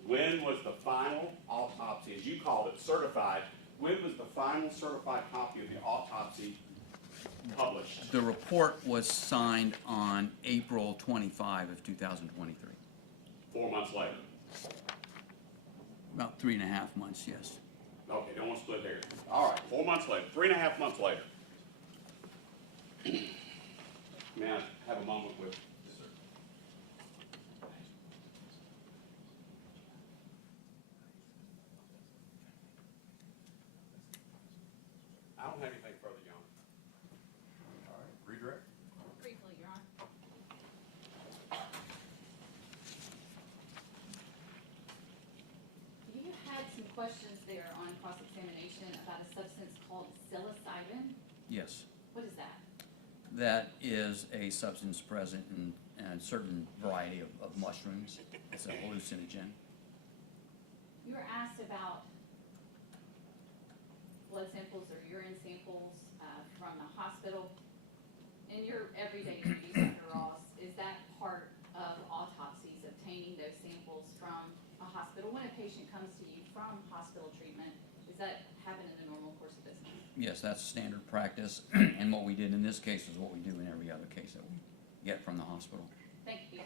When was the final autopsy, as you called it, certified? When was the final certified copy of the autopsy published? The report was signed on April 25 of 2023. 4 months later. About 3.5 months, yes. Okay, don't want to split hairs. All right, 4 months later, 3.5 months later. May I have a moment with? Yes, sir. I don't have anything further, Your Honor. All right, redirect. Briefly, Your Honor. You had some questions there on cross-examination about a substance called psilocybin. Yes. What is that? That is a substance present in a certain variety of mushrooms. It's a hallucinogen. You were asked about blood samples or urine samples from the hospital. In your everyday duties, Dr. Ross, is that part of autopsies, obtaining those samples from a hospital? When a patient comes to you from hospital treatment, does that happen in the normal course of business? Yes, that's standard practice, and what we did in this case is what we do in every other case that we get from the hospital. Thank you.